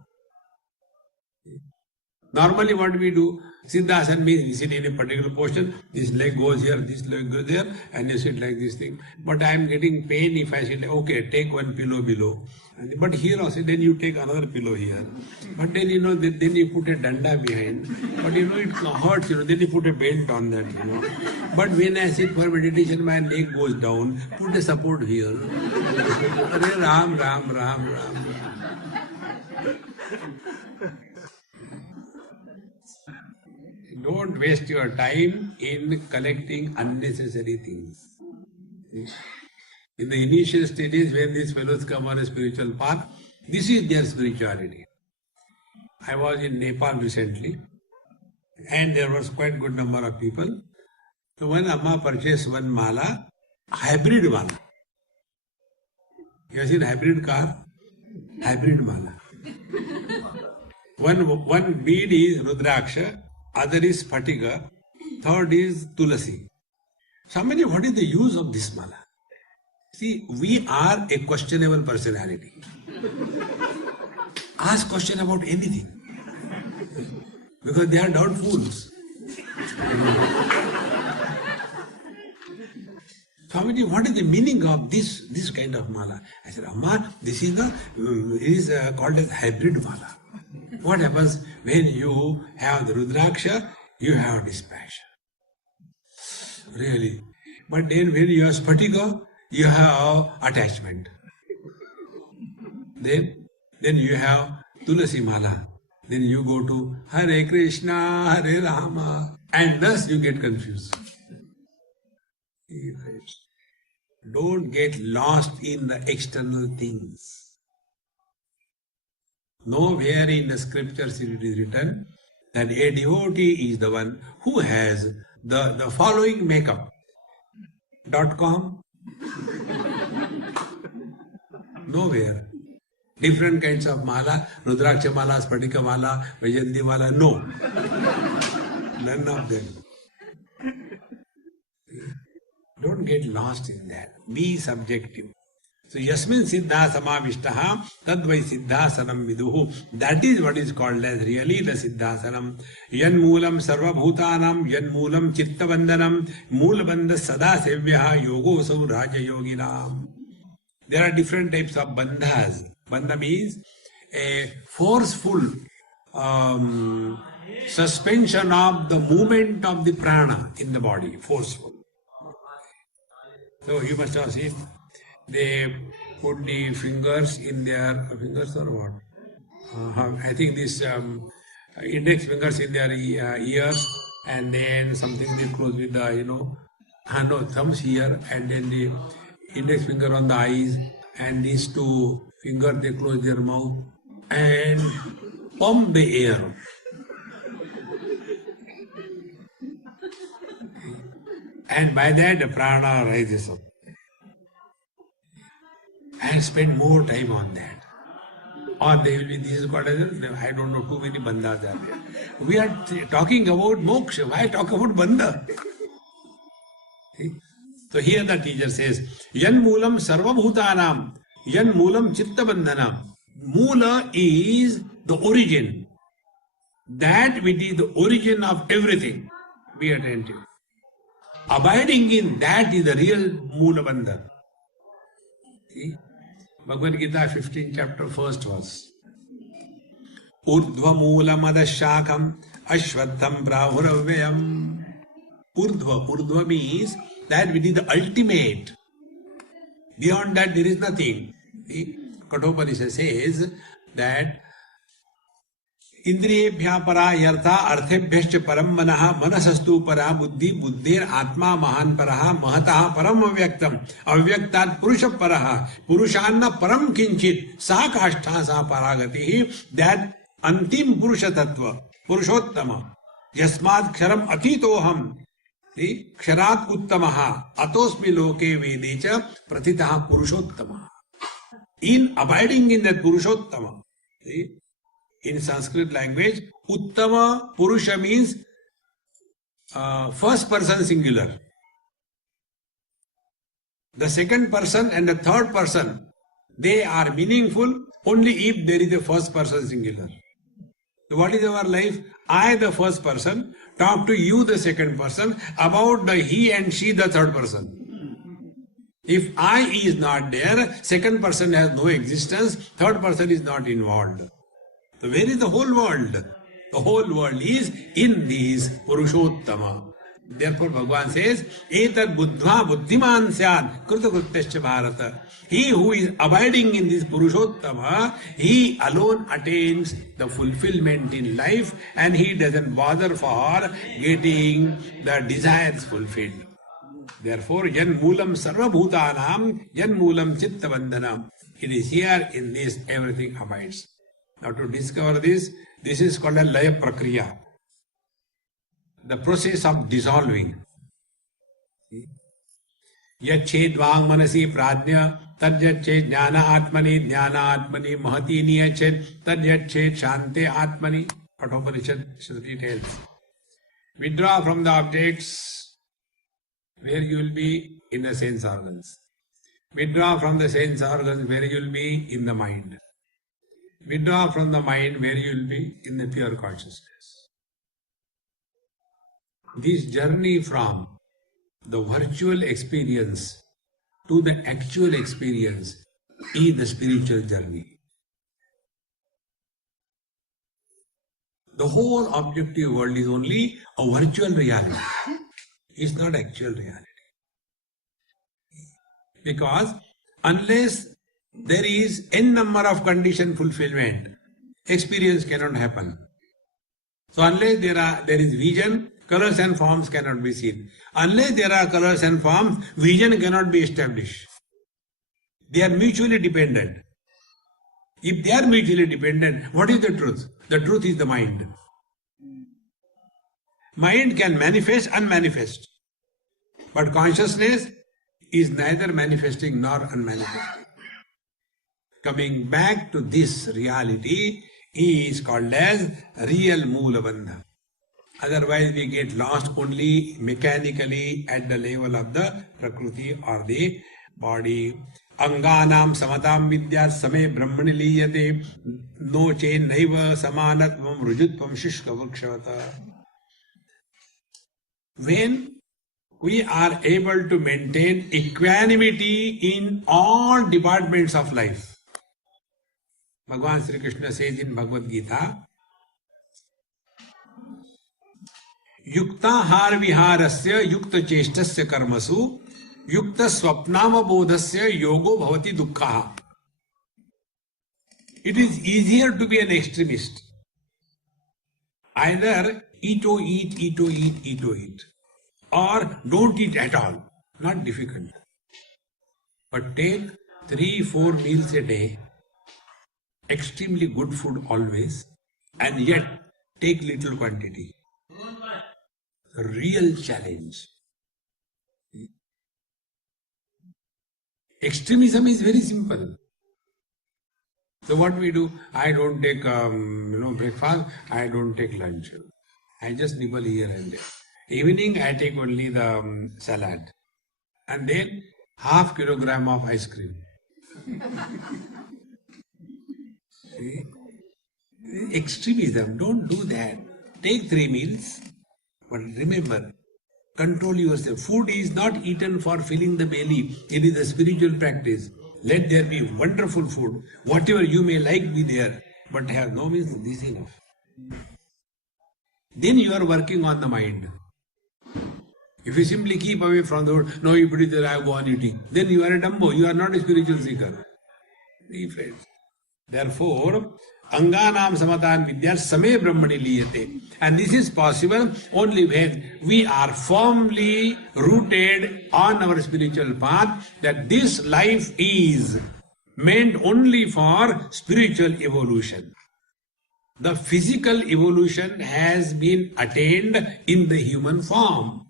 Normally what we do, Siddhasana means we sit in a particular position, this leg goes here, this leg goes there, and you sit like this thing. But I am getting pain if I sit, okay, take one pillow below. But here also, then you take another pillow here. But then, then you put a danda behind. But it hurts, then you put a belt on that, But when I sit for meditation, my leg goes down, put a support here. Ram, Ram, Ram, Ram, Ram. Don't waste your time in collecting unnecessary things. In the initial stages, when these fellows come on a spiritual path, this is their spirituality. I was in Nepal recently, and there was quite a good number of people. So when Amma purchased one mala, hybrid mala. You have seen hybrid car? Hybrid mala. One bead is Rudraksha, other is Sphatika, third is Tulasi. Somebody, what is the use of this mala? See, we are a questionable personality. Ask question about anything. Because they are doubtfuls. Swamiji, what is the meaning of this kind of mala? I said, Amma, this is called as hybrid mala. What happens when you have the Rudraksha, you have dispassion. Really. But then when you have Sphatika, you have attachment. Then you have Tulasi Mala. Then you go to Hare Krishna, Hare Rama, and thus you get confused. Don't get lost in the external things. Nowhere in the scriptures it is written that a devotee is the one who has the following makeup. .com. Nowhere. Different kinds of mala, Rudraksha mala, Sphatika mala, Vajanti mala, no. None of them. Don't get lost in that. Be subjective. So, Yasmin Siddha Samavishtaha Tadvai Siddhasanam Viduhu. That is what is called as really the Siddhasanam. Yan Moolam Sarva Bhutanam, Yan Moolam Chitta Bandhanam, Moolabandha Sada Sevyaha Yogo Sau Raja Yoginam. There are different types of bandhas. Bandha means a forceful suspension of the movement of the prana in the body. Forceful. So, you must have seen. They put the fingers in their fingers or what? I think this index fingers in their ears, and then something they close with the no, thumbs here, and then the index finger on the eyes, and these two fingers they close their mouth and pump the air. And by that the prana rises up. And spend more time on that. Or they will be, this is called as, I don't know, too many bandhas are there. We are talking about moksha. Why talk about bandha? See? So here the teacher says, Yan moolam sarva bhutanam, yan moolam chitta bandhanam. Moola is the origin. That which is the origin of everything. Be attentive. Abiding in that is the real moola bandha. See? Bhagavad Gita 15th chapter 1st verse. Urdhva moola madashakam ashvatham brahuravyam. Urdhva means that which is the ultimate. Beyond that there is nothing. The Kathopanishad says that Indriyebhya para yartha arthebhyascha param manaha manasastu para buddhi buddhir atma mahan paraha mahataha param avyaktam avyaktat purusha paraha purushanna param kinchit sa kashtha sa paragatihi. That antim purusha tattva purushottama yasmad ksharam atitoham ksharat uttamaha atosmi loke vedecha pratitaha purushottama. In abiding in that purushottama, in Sanskrit language, Uttama Purusha means first person singular. The second person and the third person, they are meaningful only if there is a first person singular. So what is our life? I, the first person, talk to you, the second person, about the he and she, the third person. If I is not there, second person has no existence, third person is not involved. So where is the whole world? The whole world is in this Purushottama. Therefore Bhagavan says, Etad buddha buddhiman syad krutakruttascha bharata. He who is abiding in this Purushottama, he alone attains the fulfillment in life, and he doesn't bother for getting the desires fulfilled. Therefore, yan moolam sarva bhutanam, yan moolam chitta bandhanam. It is here in this everything abides. Now to discover this is called a laya prakriya. The process of dissolving. Yached vang manasi pradnya tadyached jnana atmani mahati niyached tadyached shante atmani. Kathopanishad Shruti tells. Withdraw from the objects where you will be in the sense organs. Withdraw from the sense organs where you will be in the mind. Withdraw from the mind where you will be in the pure consciousness. This journey from the virtual experience to the actual experience is the spiritual journey. The whole objective world is only a virtual reality. It's not actual reality. Because unless there is n number of condition fulfillment, experience cannot happen. So unless there is vision, colors and forms cannot be seen. Unless there are colors and forms, vision cannot be established. They are mutually dependent. If they are mutually dependent, what is the truth? The truth is the mind. Mind can manifest, unmanifest. But consciousness is neither manifesting nor unmanifesting. Coming back to this reality is called as real Moola Bandha. Otherwise we get lost only mechanically at the level of the Prakriti or the body. Anganam samatam vidyat same brahmani liyate no che naiva samanatvam rujutvam shishka vakshvata. When we are able to maintain equanimity in all departments of life, Bhagavan Sri Krishna says in Bhagavad Gita, Yukta har viharasya yukta cheshtasya karmasu युक्त स्वप्नावबोधस्य योगो भवति दुःखः. It is easier to be an extremist. Either eat, or eat, eat, or eat, eat, or eat. Or don't eat at all. Not difficult. But take 3-4 meals a day, extremely good food always, and yet take little quantity. The real challenge. Extremism is very simple. So what we do, I don't take breakfast, I don't take lunch. I just nibble here and there. Evening I take only the salad. And then half kilogram of ice cream. See? Extremism, don't do that. Take 3 meals, but remember, control yourself. Food is not eaten for filling the belly. It is a spiritual practice. Let there be wonderful food. Whatever you may like be there, but have no means this enough. Then you are working on the mind. If you simply keep away from the food, no, you put it there, I go on eating, then you are a dumbo, you are not a spiritual seeker. See, friends. Therefore, Anganam Samatan Vidya Same Brahmani Liyate. And this is possible only when we are firmly rooted on our spiritual path, that this life is meant only for spiritual evolution. The physical evolution has been attained in the human form.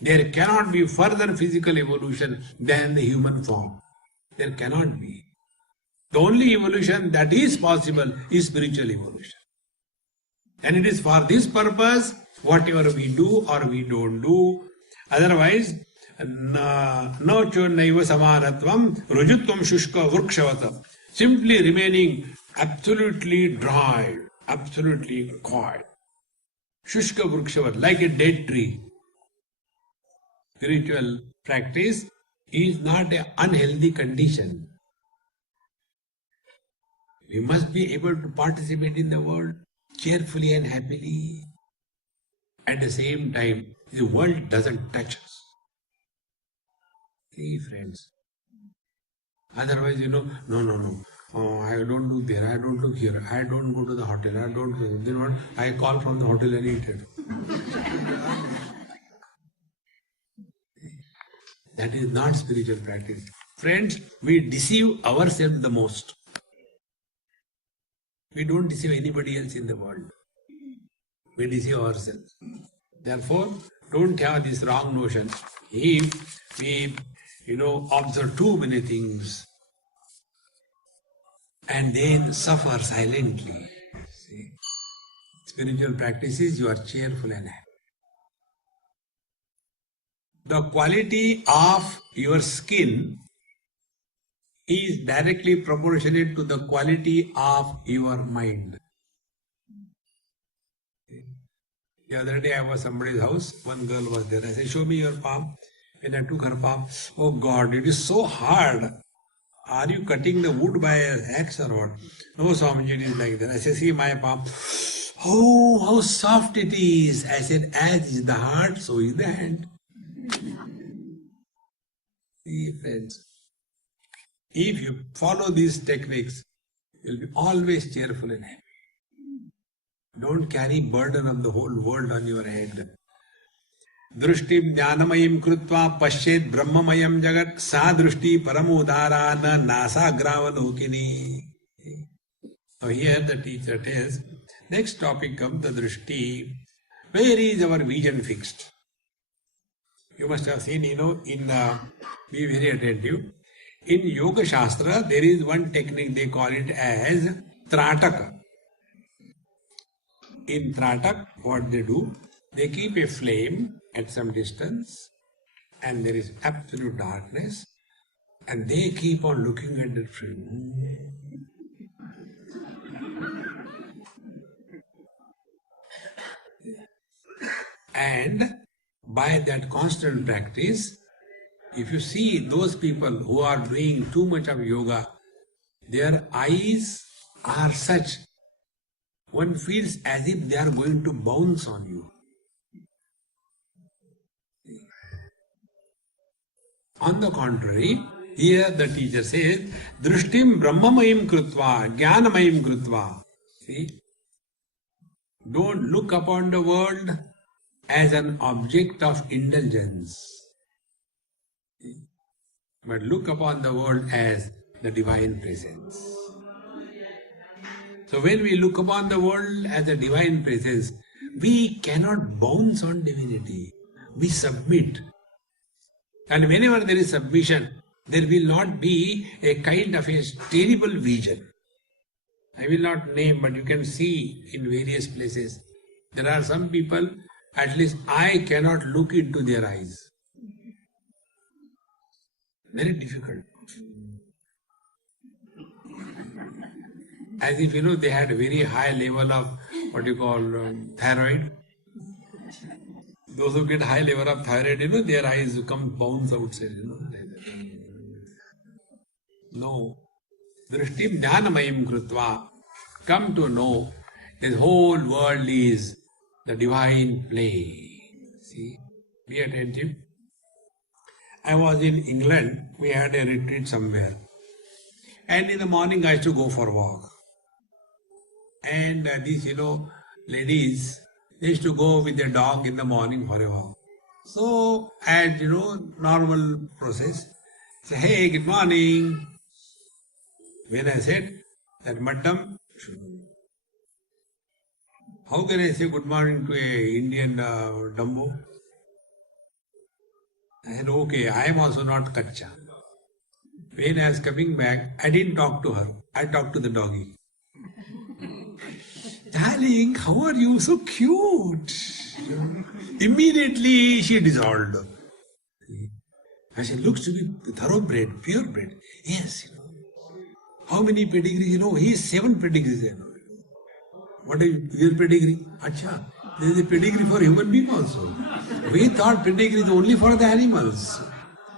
There cannot be further physical evolution than the human form. There cannot be. The only evolution that is possible is spiritual evolution. And it is for this purpose, whatever we do or we don't do, otherwise, no chonnaiva samanatvam rujutvam shushka vrukshavatam, simply remaining absolutely dry, absolutely quiet. Shushka vrukshavatam, like a dead tree. Spiritual practice is not an unhealthy condition. We must be able to participate in the world cheerfully and happily. At the same time, the world doesn't touch us. See, friends. Otherwise, no. Oh, I don't do there, I don't look here, I don't go to the hotel, I don't go. Then what? I call from the hotel and eat it. That is not spiritual practice. Friends, we deceive ourselves the most. We don't deceive anybody else in the world. We deceive ourselves. Therefore, don't have this wrong notion. If we, observe too many things and then suffer silently. See, spiritual practices, you are cheerful and happy. The quality of your skin is directly proportionate to the quality of your mind. The other day I was somebody's house, one girl was there. I said, show me your palm. When I took her palm, oh God, it is so hard. Are you cutting the wood by an axe or what? No, Swamiji, it is like that. I said, see my palm. Oh, how soft it is. I said, as is the heart, so is the hand. See, friends, if you follow these techniques, you'll be always cheerful and happy. Don't carry burden of the whole world on your head. Drushtim jnanamayim krutva pashet brahmamayam jagat sa drushti paramudara na nasa gravalokini. Now here the teacher tells, next topic comes the drushti. Where is our vision fixed? You must have seen, be very attentive. In Yoga Shastra, there is one technique, they call it as Trataka. In Tratak, what they do, they keep a flame at some distance and there is absolute darkness and they keep on looking at the flame. And by that constant practice, if you see those people who are doing too much of yoga, their eyes are such, one feels as if they are going to bounce on you. On the contrary, here the teacher says, Drishtim Brahmamayim Krutva, Jnanamayim Krutva. See? Don't look upon the world as an object of indulgence, but look upon the world as the divine presence. So when we look upon the world as a divine presence, we cannot bounce on divinity. We submit. And whenever there is submission, there will not be a kind of a terrible vision. I will not name, but you can see in various places. There are some people, at least I cannot look into their eyes. Very difficult. As if, they had a very high level of what you call thyroid. Those who get high level of thyroid, their eyes come bounce outside, No. Drishtim Jnanamayim Krutva. Come to know this whole world is the divine play. See? Be attentive. I was in England. We had a retreat somewhere. And in the morning I used to go for a walk. And these, ladies, they used to go with their dog in the morning for a walk. So, as normal process, say, hey, good morning. When I said that, Madam, how can I say good morning to a Indian Dumbo? I said, okay, I am also not Kacha. When I was coming back, I didn't talk to her. I talked to the doggy. Darling, how are you? So cute. Immediately she dissolved. I said, looks to be thoroughbred, purebred. Yes, How many pedigrees? He is 7 pedigrees. What is your pedigree? Acha, there is a pedigree for human being also. We thought pedigree is only for the animals.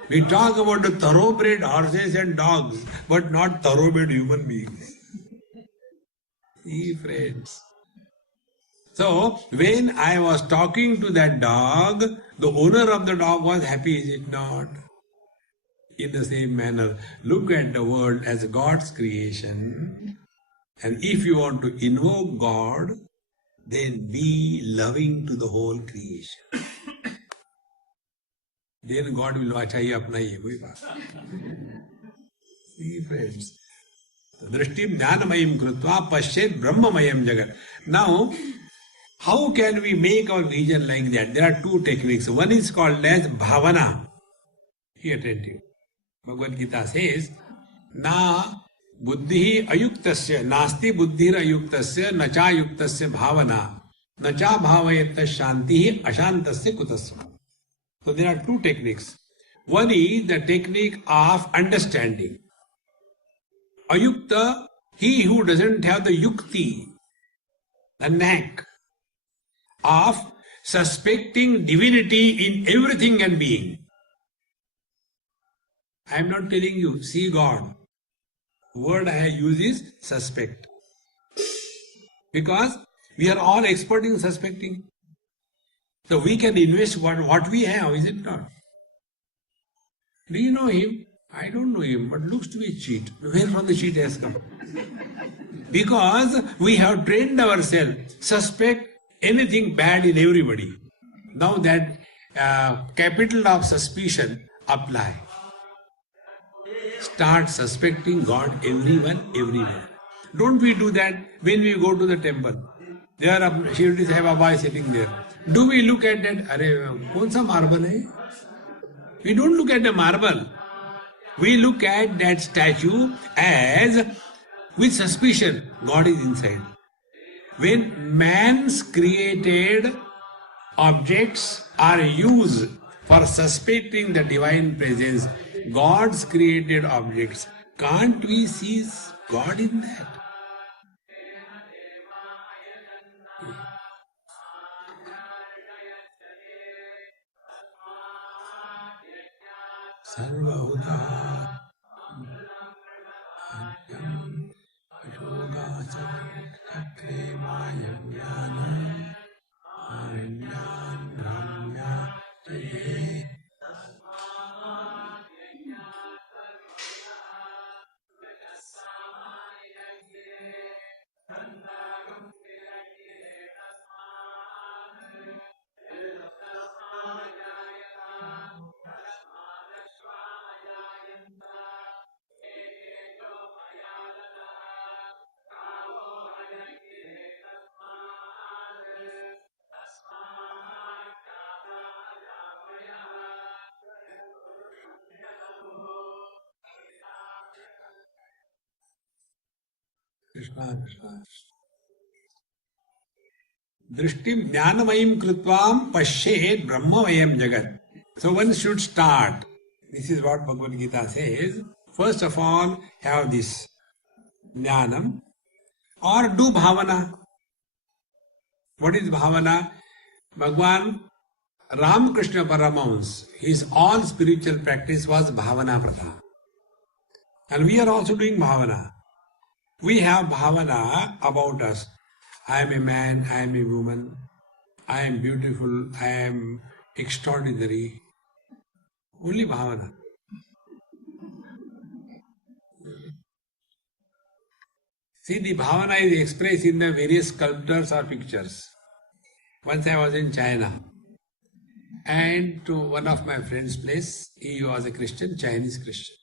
We talk about the thoroughbred horses and dogs, but not thoroughbred human beings. See, friends. So, when I was talking to that dog, the owner of the dog was happy, is it not? In the same manner, look at the world as God's creation, and if you want to invoke God, then be loving to the whole creation. Then God will watch you apnaiye koi baat. See, friends. Drishtim Jnanamayim Krutva Pashyet Brahmamayam Jagat. Now, how can we make our vision like that? There are 2 techniques. One is called as bhavana. Be attentive. Bhagavad Gita says, Na buddhi ayuktasya, nasti buddhir ayuktasya, nacha ayuktasya bhavana, nacha bhavayatta shanti ashantasya kutasya. So there are 2 techniques. One is the technique of understanding. Ayukta, he who doesn't have the yukti, the knack of suspecting divinity in everything and being. I am not telling you, see God. Word I use is suspect. Because we are all expert in suspecting. So we can invest what we have, is it not? Do you know him? I don't know him, but looks to be a cheat. Where from the cheat has come? Because we have trained ourselves, suspect anything bad in everybody. Now that capital of suspicion apply. Start suspecting God everyone, everywhere. Don't we do that when we go to the temple? There are Shirdi Sai Baba sitting there. Do we look at that? Arey, kaun sa marble hai? We don't look at the marble. We look at that statue as with suspicion. God is inside. When man's created objects are used for suspecting the divine presence, God's created objects, can't we see God in that? Sarvahuda Yoga Chakre Maya Jnana Aryan Ramya Jaye Krishna Krishna. Drishtim jnanamayim krutvam pashet brahmamayam jagat. So one should start. This is what Bhagavad Gita says. First of all, have this jnanam or do bhavana. What is bhavana? Bhagwan Ramakrishna Paramahamsa, his all spiritual practice was bhavana pradhan. And we are also doing bhavana. We have bhavana about us. I am a man, I am a woman, I am beautiful, I am extraordinary. Only bhavana. See, the bhavana is expressed in the various sculptures or pictures. Once I was in China, and to one of my friend's place, he was a Christian, Chinese Christian.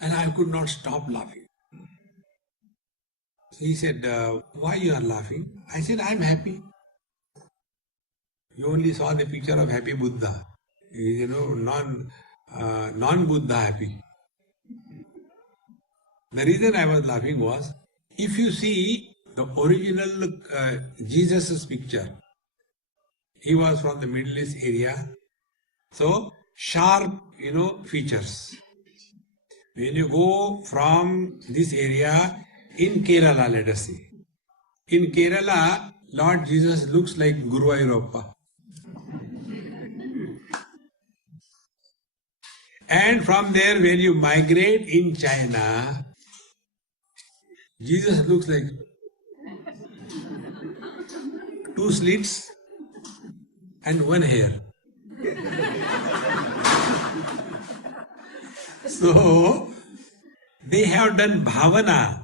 And I could not stop laughing. So he said, why you are laughing? I said, I am happy. You only saw the picture of happy Buddha. You know, non-Buddha happy. The reason I was laughing was, if you see the original Jesus' picture, he was from the Middle East area, so sharp, features. When you go from this area, in Kerala, let us see. In Kerala, Lord Jesus looks like Guru Ayurappa. And from there, when you migrate in China, Jesus looks like two slits and one hair. So, they have done bhavana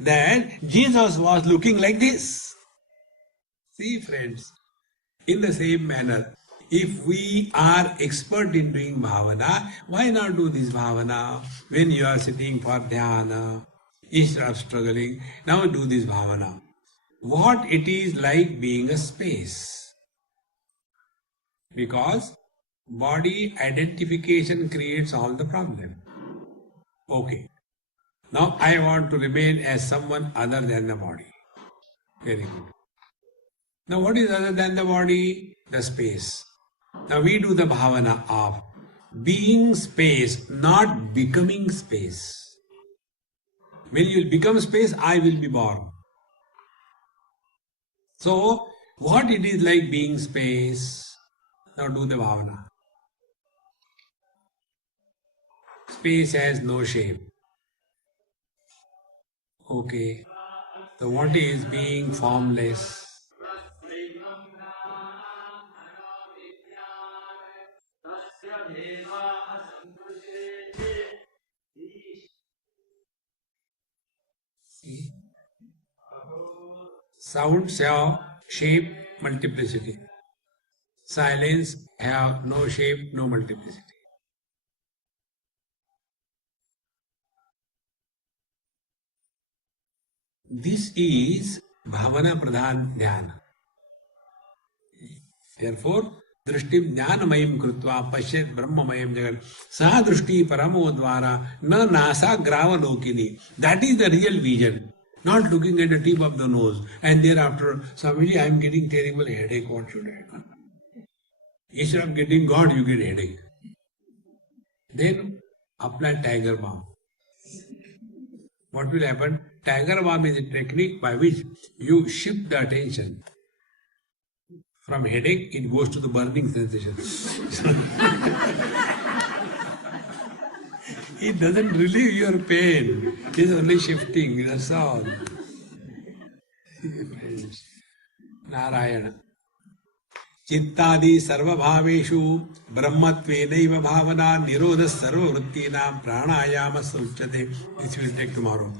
that Jesus was looking like this. See, friends, in the same manner, if we are expert in doing bhavana, why not do this bhavana when you are sitting for dhyana, instead of struggling? Now do this bhavana. What it is like being a space. Because body identification creates all the problem. Okay. Now I want to remain as someone other than the body. Very good. Now what is other than the body? The space. Now we do the bhavana of being space, not becoming space. When you will become space, I will be born. So, what it is like being space? Now do the bhavana. Space has no shape. Okay. So what is being formless? See? Sounds have shape, multiplicity. Silence have no shape, no multiplicity. This is bhavana pradhan dhyana. Therefore, drishtim jnanamayim krutva pashyat brahmamayam jagat sa drishti paramo dvara na nasa grava lokini. That is the real vision. Not looking at the tip of the nose and thereafter, Swamiji, I am getting terrible headache, what should I do? Instead of getting God, you get headache. Then apply tiger balm. What will happen? Tiger balm is a technique by which you shift the attention. From headache, it goes to the burning sensation. It doesn't relieve your pain. It is only shifting, that's all. Narayana. Chittadi sarva bhaveshu brahmatvenaiva bhavana nirodha sarva vrittinam pranayama suchyate. This will take tomorrow.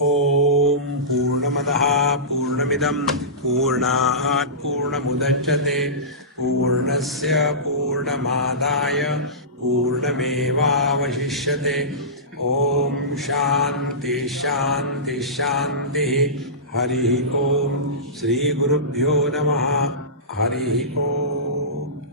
Om Purnamadaha Purnamidam Purnat Purnamudachyate Purnasya Purnamadaya Purnameva Vashishyate. Om Shanti Shanti Shanti. Hari Om. Sri Gurubhyo Namaha. Hari Om.